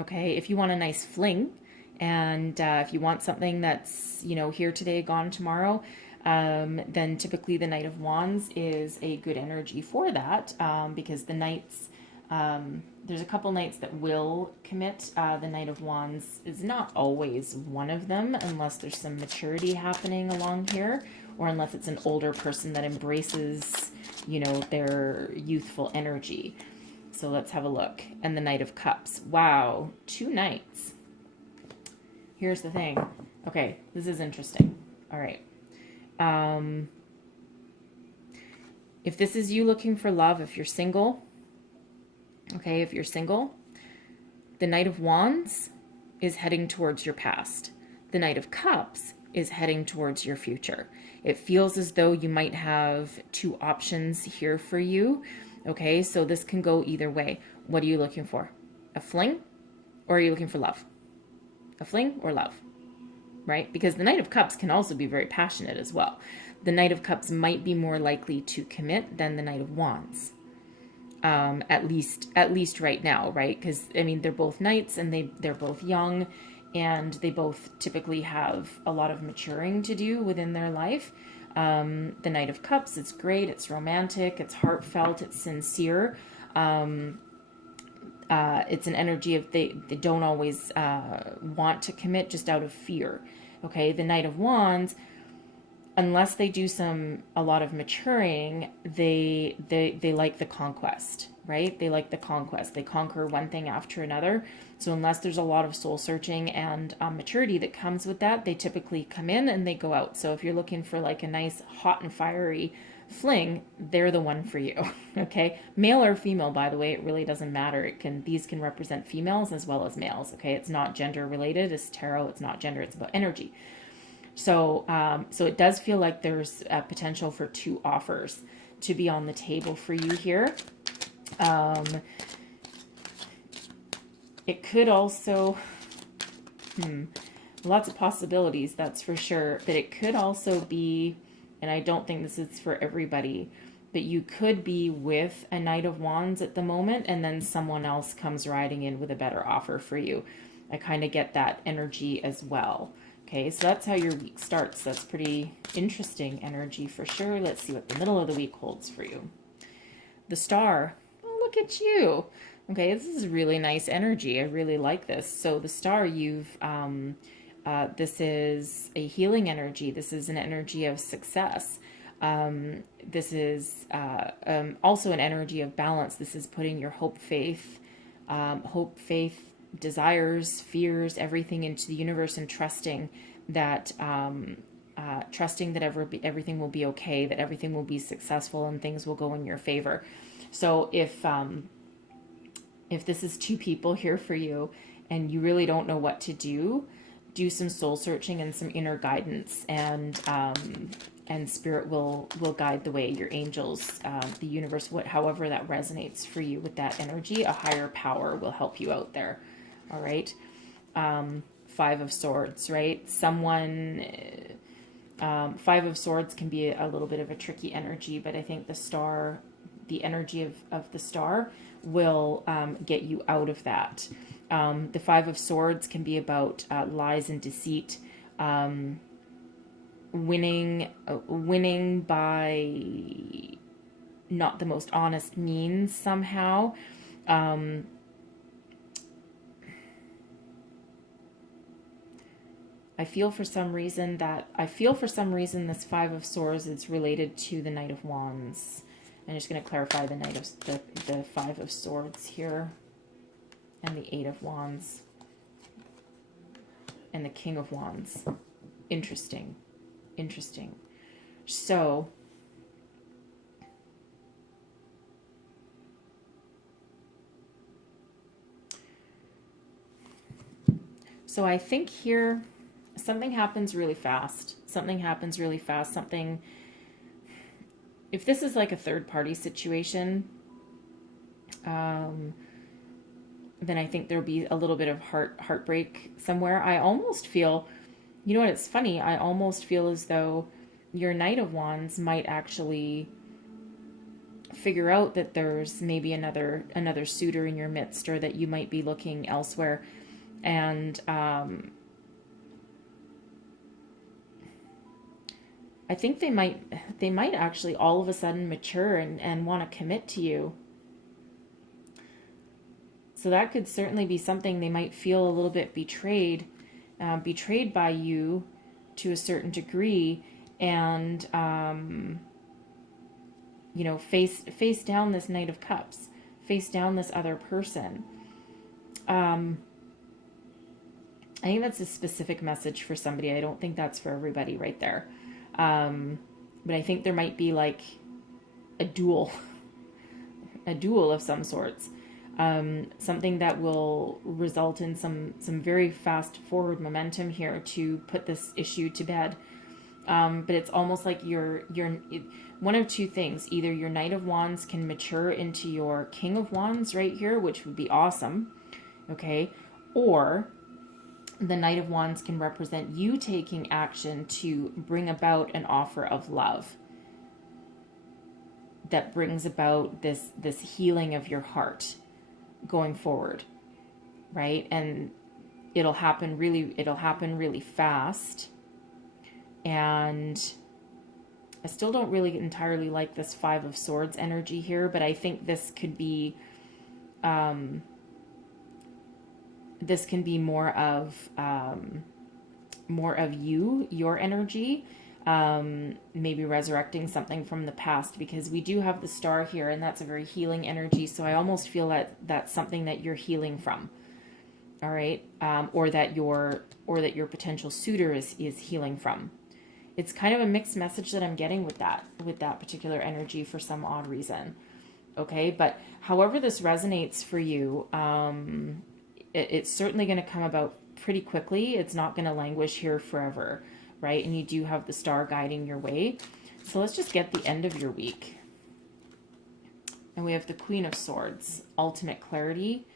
Okay, if you want a nice fling, and if you want something that's, here today, gone tomorrow, then typically the Knight of Wands is a good energy for that, because the Knights, there's a couple Knights that will commit. The Knight of Wands is not always one of them, unless there's some maturity happening along here, or unless it's an older person that embraces, their youthful energy. So let's have a look. And the Knight of Cups. Wow, two Knights. Here's the thing. Okay, this is interesting. All right. If this is you looking for love, if you're single, okay, if you're single, the Knight of Wands is heading towards your past. The Knight of Cups is heading towards your future. It feels as though you might have two options here for you. Okay, so this can go either way. What are you looking for? A fling, or are you looking for love? A fling or love, right? Because the Knight of Cups can also be very passionate as well. The Knight of Cups might be more likely to commit than the Knight of Wands. At least right now, right? Because I mean, they're both knights and they're both young, and they both typically have a lot of maturing to do within their life. The Knight of Cups, it's great, it's romantic, it's heartfelt, it's sincere. It's an energy of they don't always want to commit just out of fear. Okay, the Knight of Wands, unless they do a lot of maturing, they like the conquest, right? They like the conquest. They conquer one thing after another. So unless there's a lot of soul searching and maturity that comes with that, they typically come in and they go out. So if you're looking for like a nice hot and fiery fling, they're the one for you. Okay, male or female, by the way, it really doesn't matter. These can represent females as well as males. Okay, it's not gender related. It's tarot. It's not gender. It's about energy. So, so it does feel like there's a potential for two offers to be on the table for you here. It could also, lots of possibilities, that's for sure. But it could also be, and I don't think this is for everybody, but you could be with a Knight of Wands at the moment, and then someone else comes riding in with a better offer for you. I kind of get that energy as well. Okay, so that's how your week starts. That's pretty interesting energy for sure. Let's see what the middle of the week holds for you. The Star. Oh, look at you. Okay, this is really nice energy. I really like this. So the Star, this is a healing energy. This is an energy of success. This is also an energy of balance. This is putting your hope, faith, desires, fears, everything into the universe, and trusting that everything will be okay, that everything will be successful, and things will go in your favor. So if this is two people here for you, and you really don't know what to do some soul searching and some inner guidance, and spirit will guide the way. Your angels, the universe, however that resonates for you with that energy, a higher power will help you out there. All right. Five of Swords, right? Five of Swords can be a little bit of a tricky energy, but I think the energy of the Star will get you out of that. The Five of Swords can be about lies and deceit, winning by not the most honest means somehow. I feel for some reason this Five of Swords is related to the Knight of Wands. I'm just going to clarify the the Five of Swords here, and the Eight of Wands, and the King of Wands. Interesting. So I think here something happens really fast. If this is like a third party situation, then I think there'll be a little bit of heartbreak somewhere. I almost feel, you know what, it's funny, I almost feel as though your Knight of Wands might actually figure out that there's maybe another suitor in your midst, or that you might be looking elsewhere, and I think they might actually all of a sudden mature and want to commit to you. So that could certainly be something. They might feel a little bit betrayed by you to a certain degree, and face down this Knight of Cups, face down this other person. I think that's a specific message for somebody. I don't think that's for everybody right there. But I think there might be like a duel, a duel of some sorts. Something that will result in some very fast forward momentum here to put this issue to bed. But it's almost like you're one of two things. Either your Knight of Wands can mature into your King of Wands right here, which would be awesome, okay? Or the Knight of Wands can represent you taking action to bring about an offer of love that brings about this healing of your heart going forward, right? And it'll happen really fast. And I still don't really entirely like this Five of Swords energy here, but I think this could be more of your energy, maybe resurrecting something from the past, because we do have the Star here, and that's a very healing energy. So I almost feel that that's something that you're healing from. All right, or that your potential suitor is healing from. It's kind of a mixed message that I'm getting with that particular energy for some odd reason. Okay, but however this resonates for you, it's certainly going to come about pretty quickly. It's not going to languish here forever, right? And you do have the Star guiding your way. So let's just get the end of your week. And we have the Queen of Swords, ultimate clarity,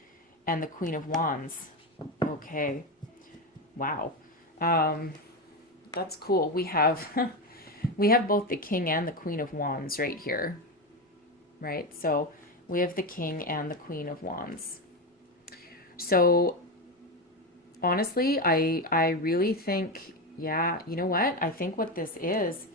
and the Queen of Wands. Okay. Wow. That's cool. We have both the King and the Queen of Wands right here. Right? So we have the King and the Queen of Wands. So honestly, I really think, yeah, you know what? I think what this is,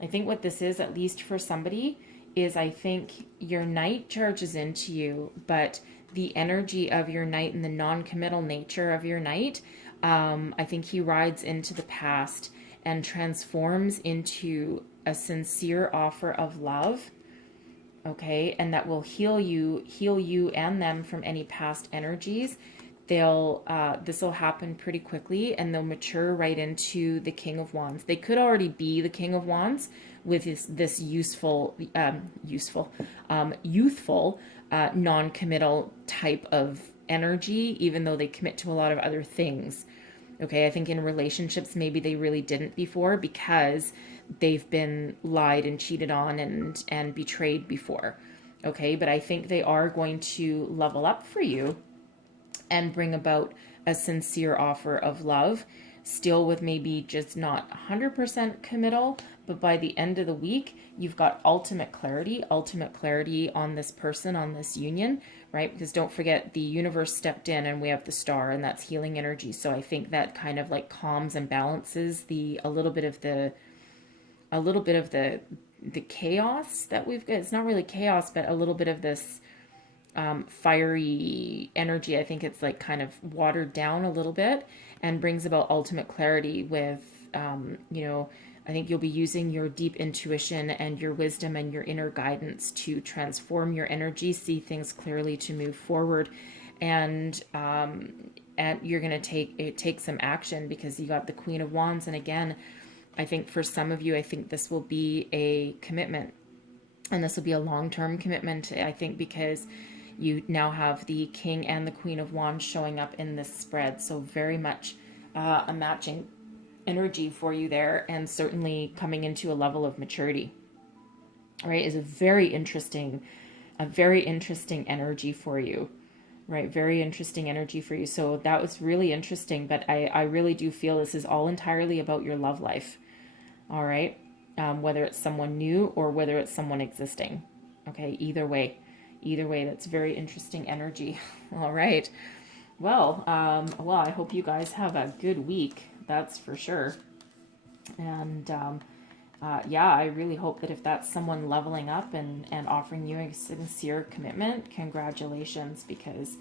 at least for somebody, is I think your Knight charges into you, but the energy of your Knight and the non-committal nature of your Knight, I think he rides into the past and transforms into a sincere offer of love, okay? And that will heal you and them from any past energies. This will happen pretty quickly, and they'll mature right into the King of Wands. They could already be the King of Wands with this youthful, non-committal type of energy, even though they commit to a lot of other things. Okay, I think in relationships, maybe they really didn't before because they've been lied and cheated on and betrayed before. Okay, but I think they are going to level up for you and bring about a sincere offer of love, still with maybe just not 100% committal, but by the end of the week, you've got ultimate clarity on this person, on this union, right? Because don't forget, the universe stepped in and we have the Star, and that's healing energy. So I think that kind of like calms and balances a little bit of the chaos that we've got. It's not really chaos, but a little bit of this fiery energy. I think it's like kind of watered down a little bit and brings about ultimate clarity with, I think you'll be using your deep intuition and your wisdom and your inner guidance to transform your energy, see things clearly, to move forward. And you're going to take some action because you got the Queen of Wands. And again, I think for some of you, I think this will be a commitment, and this will be a long-term commitment, I think, because you now have the King and the Queen of Wands showing up in this spread. So very much a matching energy for you there, and certainly coming into a level of maturity, right, is a very interesting energy for you, right? Very interesting energy for you. So that was really interesting, but I really do feel this is all entirely about your love life, all right? Whether it's someone new or whether it's someone existing, okay? Either way, that's very interesting energy. All right. Well, I hope you guys have a good week. That's for sure. And I really hope that if that's someone leveling up and offering you a sincere commitment, congratulations, because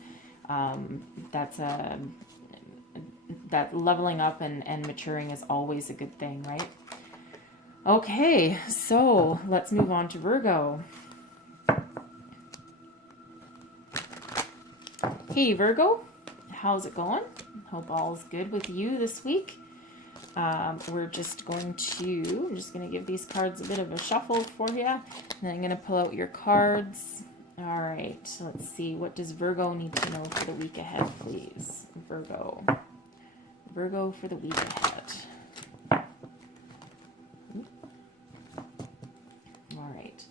that leveling up and maturing is always a good thing, right? Okay, so let's move on to Virgo. Hey, Virgo, how's it going? Hope all's good with you this week. We're just going to, I'm just going to give these cards a bit of a shuffle for you. And then I'm going to pull out your cards. All right, so let's see. What does Virgo need to know for the week ahead, please? Virgo. Virgo for the week ahead. All right.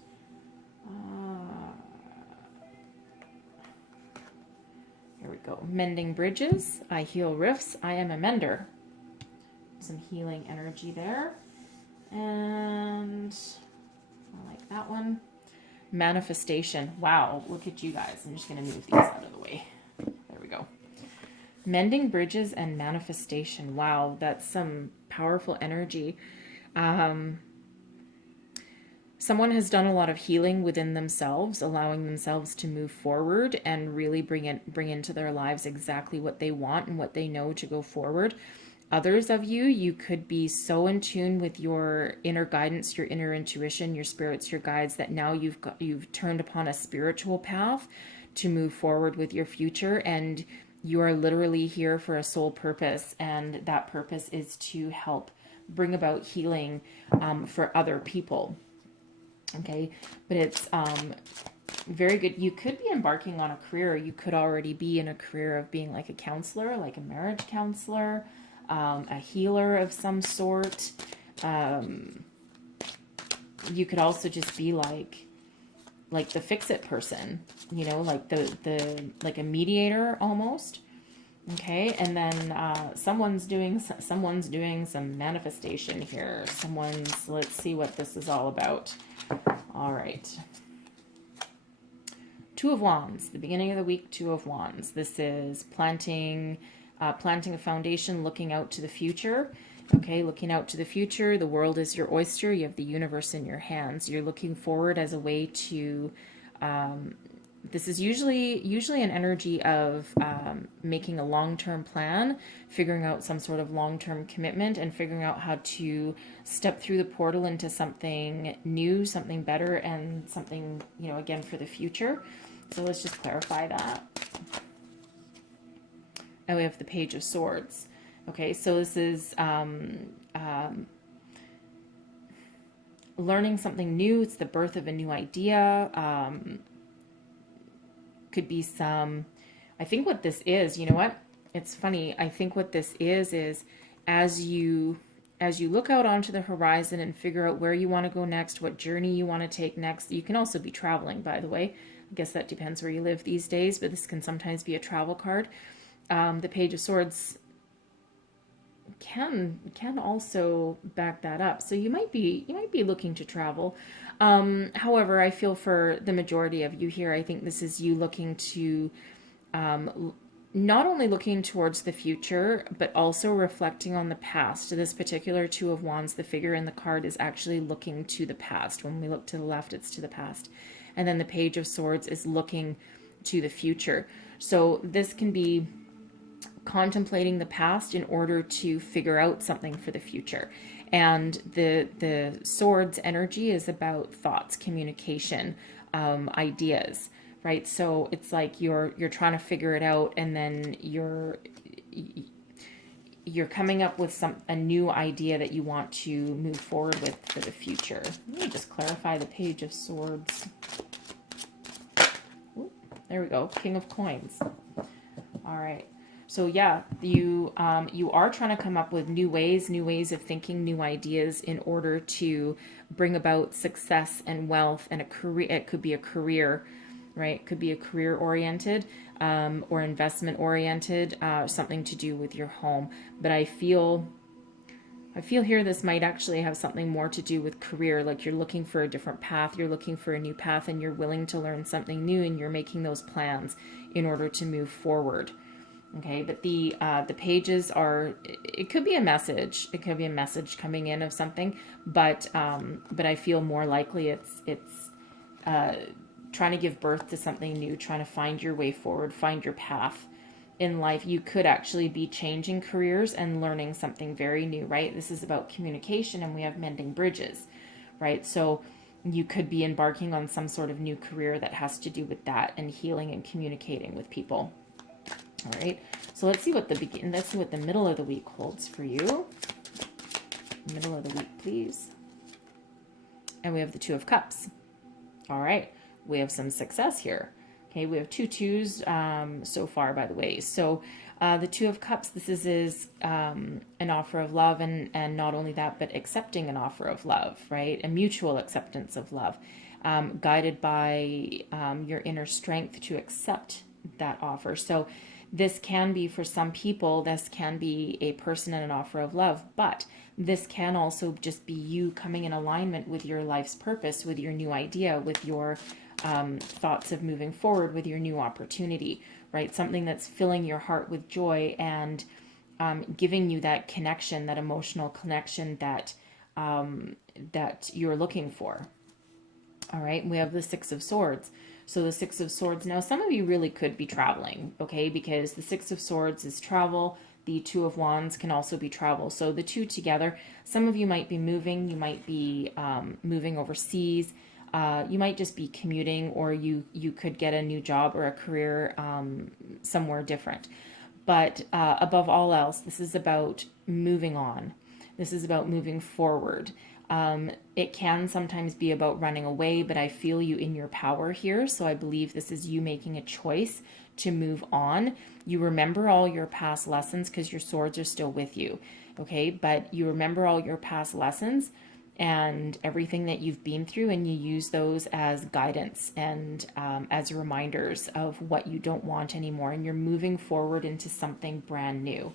Here we go. Mending bridges. I heal rifts. I am a mender. Some healing energy there. And I like that one. Manifestation. Wow, look at you guys. I'm just going to move these out of the way. There we go. Mending bridges and manifestation. Wow, that's some powerful energy. Someone has done a lot of healing within themselves, allowing themselves to move forward and really bring into their lives exactly what they want and what they know to go forward. Others of you, you could be so in tune with your inner guidance, your inner intuition, your spirits, your guides, that now you've turned upon a spiritual path to move forward with your future, and you are literally here for a sole purpose, and that purpose is to help bring about healing for other people. Okay, but it's very good. You could be embarking on a career. You could already be in a career of being like a counselor, like a marriage counselor, a healer of some sort. You could also just be like the fix-it person, you know, like like a mediator almost. Okay, and then someone's doing some manifestation here. Let's see what this is all about. All right. Two of Wands, the beginning of the week, Two of Wands. This is planting a foundation, looking out to the future. Okay, looking out to the future. The world is your oyster. You have the universe in your hands. You're looking forward as a way to, this is usually an energy of making a long-term plan, figuring out some sort of long-term commitment, and figuring out how to step through the portal into something new, something better, and something, you know, again, for the future. So let's just clarify that. And we have the Page of Swords. Okay, so this is learning something new. It's the birth of a new idea. Could be some, I think what this is, you know what? It's funny. I think what this is as you look out onto the horizon and figure out where you want to go next, what journey you want to take next. You can also be traveling, by the way. I guess that depends where you live these days, but this can sometimes be a travel card. The Page of Swords can also back that up. So you might be looking to travel. However, I feel for the majority of you here, I think this is you looking to not only looking towards the future, but also reflecting on the past. This particular Two of Wands, the figure in the card, is actually looking to the past. When we look to the left, it's to the past. And then the Page of Swords is looking to the future. So this can be contemplating the past in order to figure out something for the future. And the Swords energy is about thoughts, communication, ideas, right? So it's like you're trying to figure it out, and then you're coming up with a new idea that you want to move forward with for the future. Let me just clarify the Page of Swords. Ooh, there we go, King of Coins. All right. So yeah, you are trying to come up with new ways of thinking, new ideas in order to bring about success and wealth and a career. It could be a career, right? It could be a career oriented or investment oriented, something to do with your home. But I feel here this might actually have something more to do with career, like you're looking for a different path, you're looking for a new path, and you're willing to learn something new, and you're making those plans in order to move forward. Okay, but the pages are, it could be a message. It could be a message coming in of something, but I feel more likely it's trying to give birth to something new, trying to find your way forward, find your path in life. You could actually be changing careers and learning something very new, right? This is about communication, and we have mending bridges, right? So you could be embarking on some sort of new career that has to do with that and healing and communicating with people. All right. So let's see what the middle of the week holds for you. Middle of the week, please. And we have the Two of Cups. All right. We have some success here. Okay, we have two twos so far, by the way. So the Two of Cups, this is an offer of love, and not only that, but accepting an offer of love, right? A mutual acceptance of love, guided by your inner strength to accept that offer. So this can be, for some people, this can be a person and an offer of love, but this can also just be you coming in alignment with your life's purpose, with your new idea, with your thoughts of moving forward, with your new opportunity, right? Something that's filling your heart with joy and giving you that connection, that emotional connection that that you're looking for. All right, we have the Six of Swords. So the Six of Swords, now some of you really could be traveling, okay, because the Six of Swords is travel. The Two of Wands can also be travel. So the two together, some of you might be moving, you might be moving overseas, you might just be commuting, or you could get a new job or a career somewhere different. But above all else, this is about moving on. This is about moving forward. It can sometimes be about running away, but I feel you in your power here. So I believe this is you making a choice to move on. You remember all your past lessons because your swords are still with you. Okay. But you remember all your past lessons and everything that you've been through, and you use those as guidance and as reminders of what you don't want anymore. And you're moving forward into something brand new.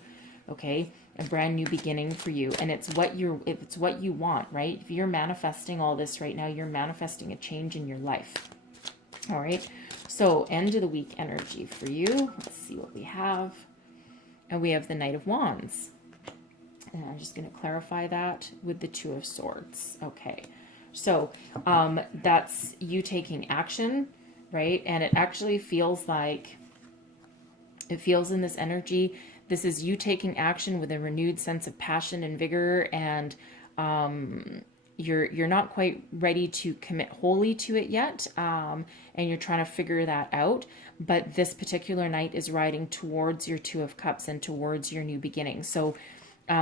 Okay, a brand new beginning for you, and it's what you want, right? If you're manifesting all this right now, you're manifesting a change in your life. All right, so end of the week energy for you. Let's see what we have. And we have the Knight of Wands, and I'm just going to clarify that with the Two of Swords. Okay, so that's you taking action, right? And it actually feels like, it feels in this energy, this is you taking action with a renewed sense of passion and vigor, and you're not quite ready to commit wholly to it yet, and you're trying to figure that out. But this particular night is riding towards your Two of Cups and towards your new beginning. So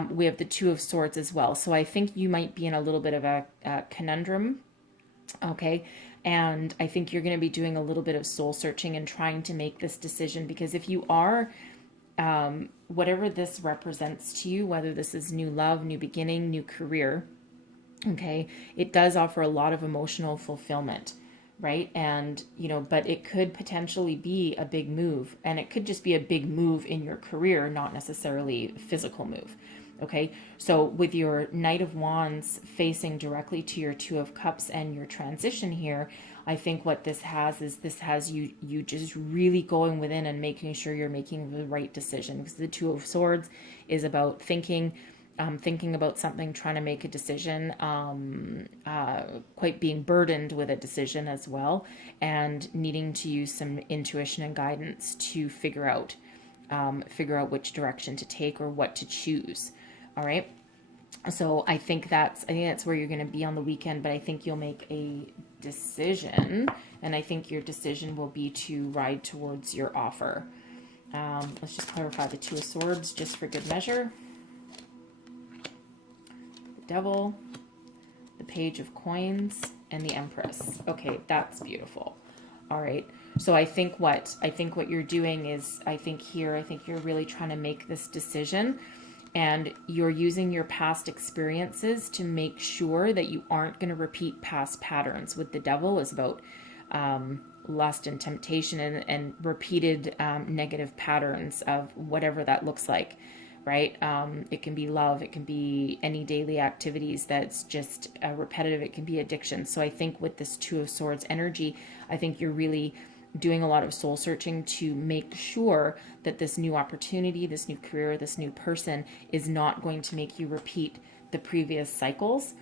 we have the Two of Swords as well. So I think you might be in a little bit of a conundrum, okay? And I think you're going to be doing a little bit of soul searching and trying to make this decision, because if you are, whatever this represents to you, whether this is new love, new beginning, new career, okay, it does offer a lot of emotional fulfillment, right? And, you know, but it could potentially be a big move, and it could just be a big move in your career, not necessarily a physical move. Okay, so with your Knight of Wands facing directly to your Two of Cups and your transition here, I think what this has is this has you just really going within and making sure you're making the right decision, because the Two of Swords is about thinking about something, trying to make a decision, quite being burdened with a decision as well, and needing to use some intuition and guidance to figure out which direction to take or what to choose. All right. So I think that's where you're going to be on the weekend, but I think you'll make a decision, and I think your decision will be to ride towards your offer. Let's just clarify the Two of Swords just for good measure. The Devil, the Page of Coins, and the Empress. Okay, that's beautiful. All right. So I think what you're doing is, I think you're really trying to make this decision, and you're using your past experiences to make sure that you aren't going to repeat past patterns. With the Devil is about lust and temptation and repeated negative patterns of whatever that looks like, right? It can be love, it can be any daily activities that's just repetitive, it can be addiction. So I think with this Two of Swords energy, I think you're really doing a lot of soul searching to make sure that this new opportunity, this new career, this new person is not going to make you repeat the previous cycles,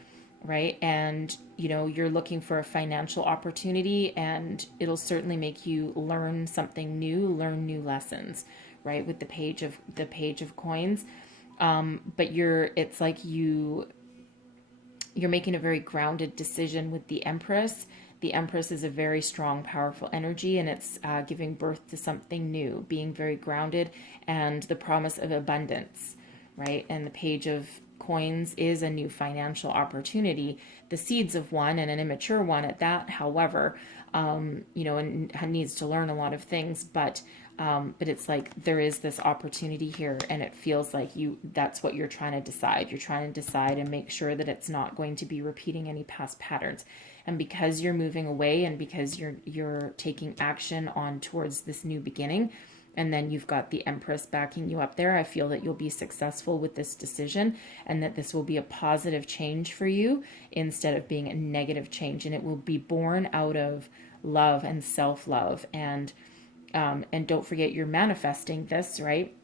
right? And, you know, you're looking for a financial opportunity, and it'll certainly make you learn something new, learn new lessons, right? With the Page of Coins. But it's like you're making a very grounded decision with the Empress, The Empress is a very strong, powerful energy, and it's giving birth to something new, being very grounded, and the promise of abundance, right? And the Page of Coins is a new financial opportunity, the seeds of one, and an immature one at that. However, you know, and needs to learn a lot of things, but it's like there is this opportunity here, and it feels like that's what you're trying to decide. You're trying to decide and make sure that it's not going to be repeating any past patterns. And because you're moving away, and because you're taking action on towards this new beginning, and then you've got the Empress backing you up there, I feel that you'll be successful with this decision, and that this will be a positive change for you instead of being a negative change. And it will be born out of love and self-love. And don't forget, you're manifesting this, right?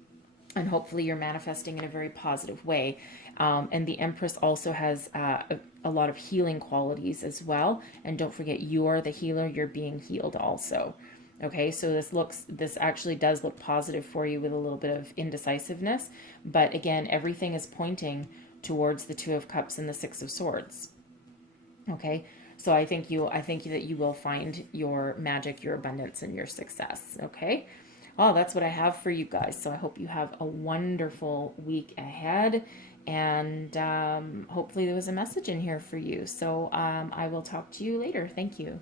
And hopefully you're manifesting in a very positive way. And the Empress also has a lot of healing qualities as well. And don't forget, you are the healer. You're being healed also. Okay, so this actually does look positive for you with a little bit of indecisiveness. But again, everything is pointing towards the Two of Cups and the Six of Swords. Okay, so I think that you will find your magic, your abundance, and your success. Okay. Oh, that's what I have for you guys. So I hope you have a wonderful week ahead. And hopefully there was a message in here for you. So I will talk to you later. Thank you.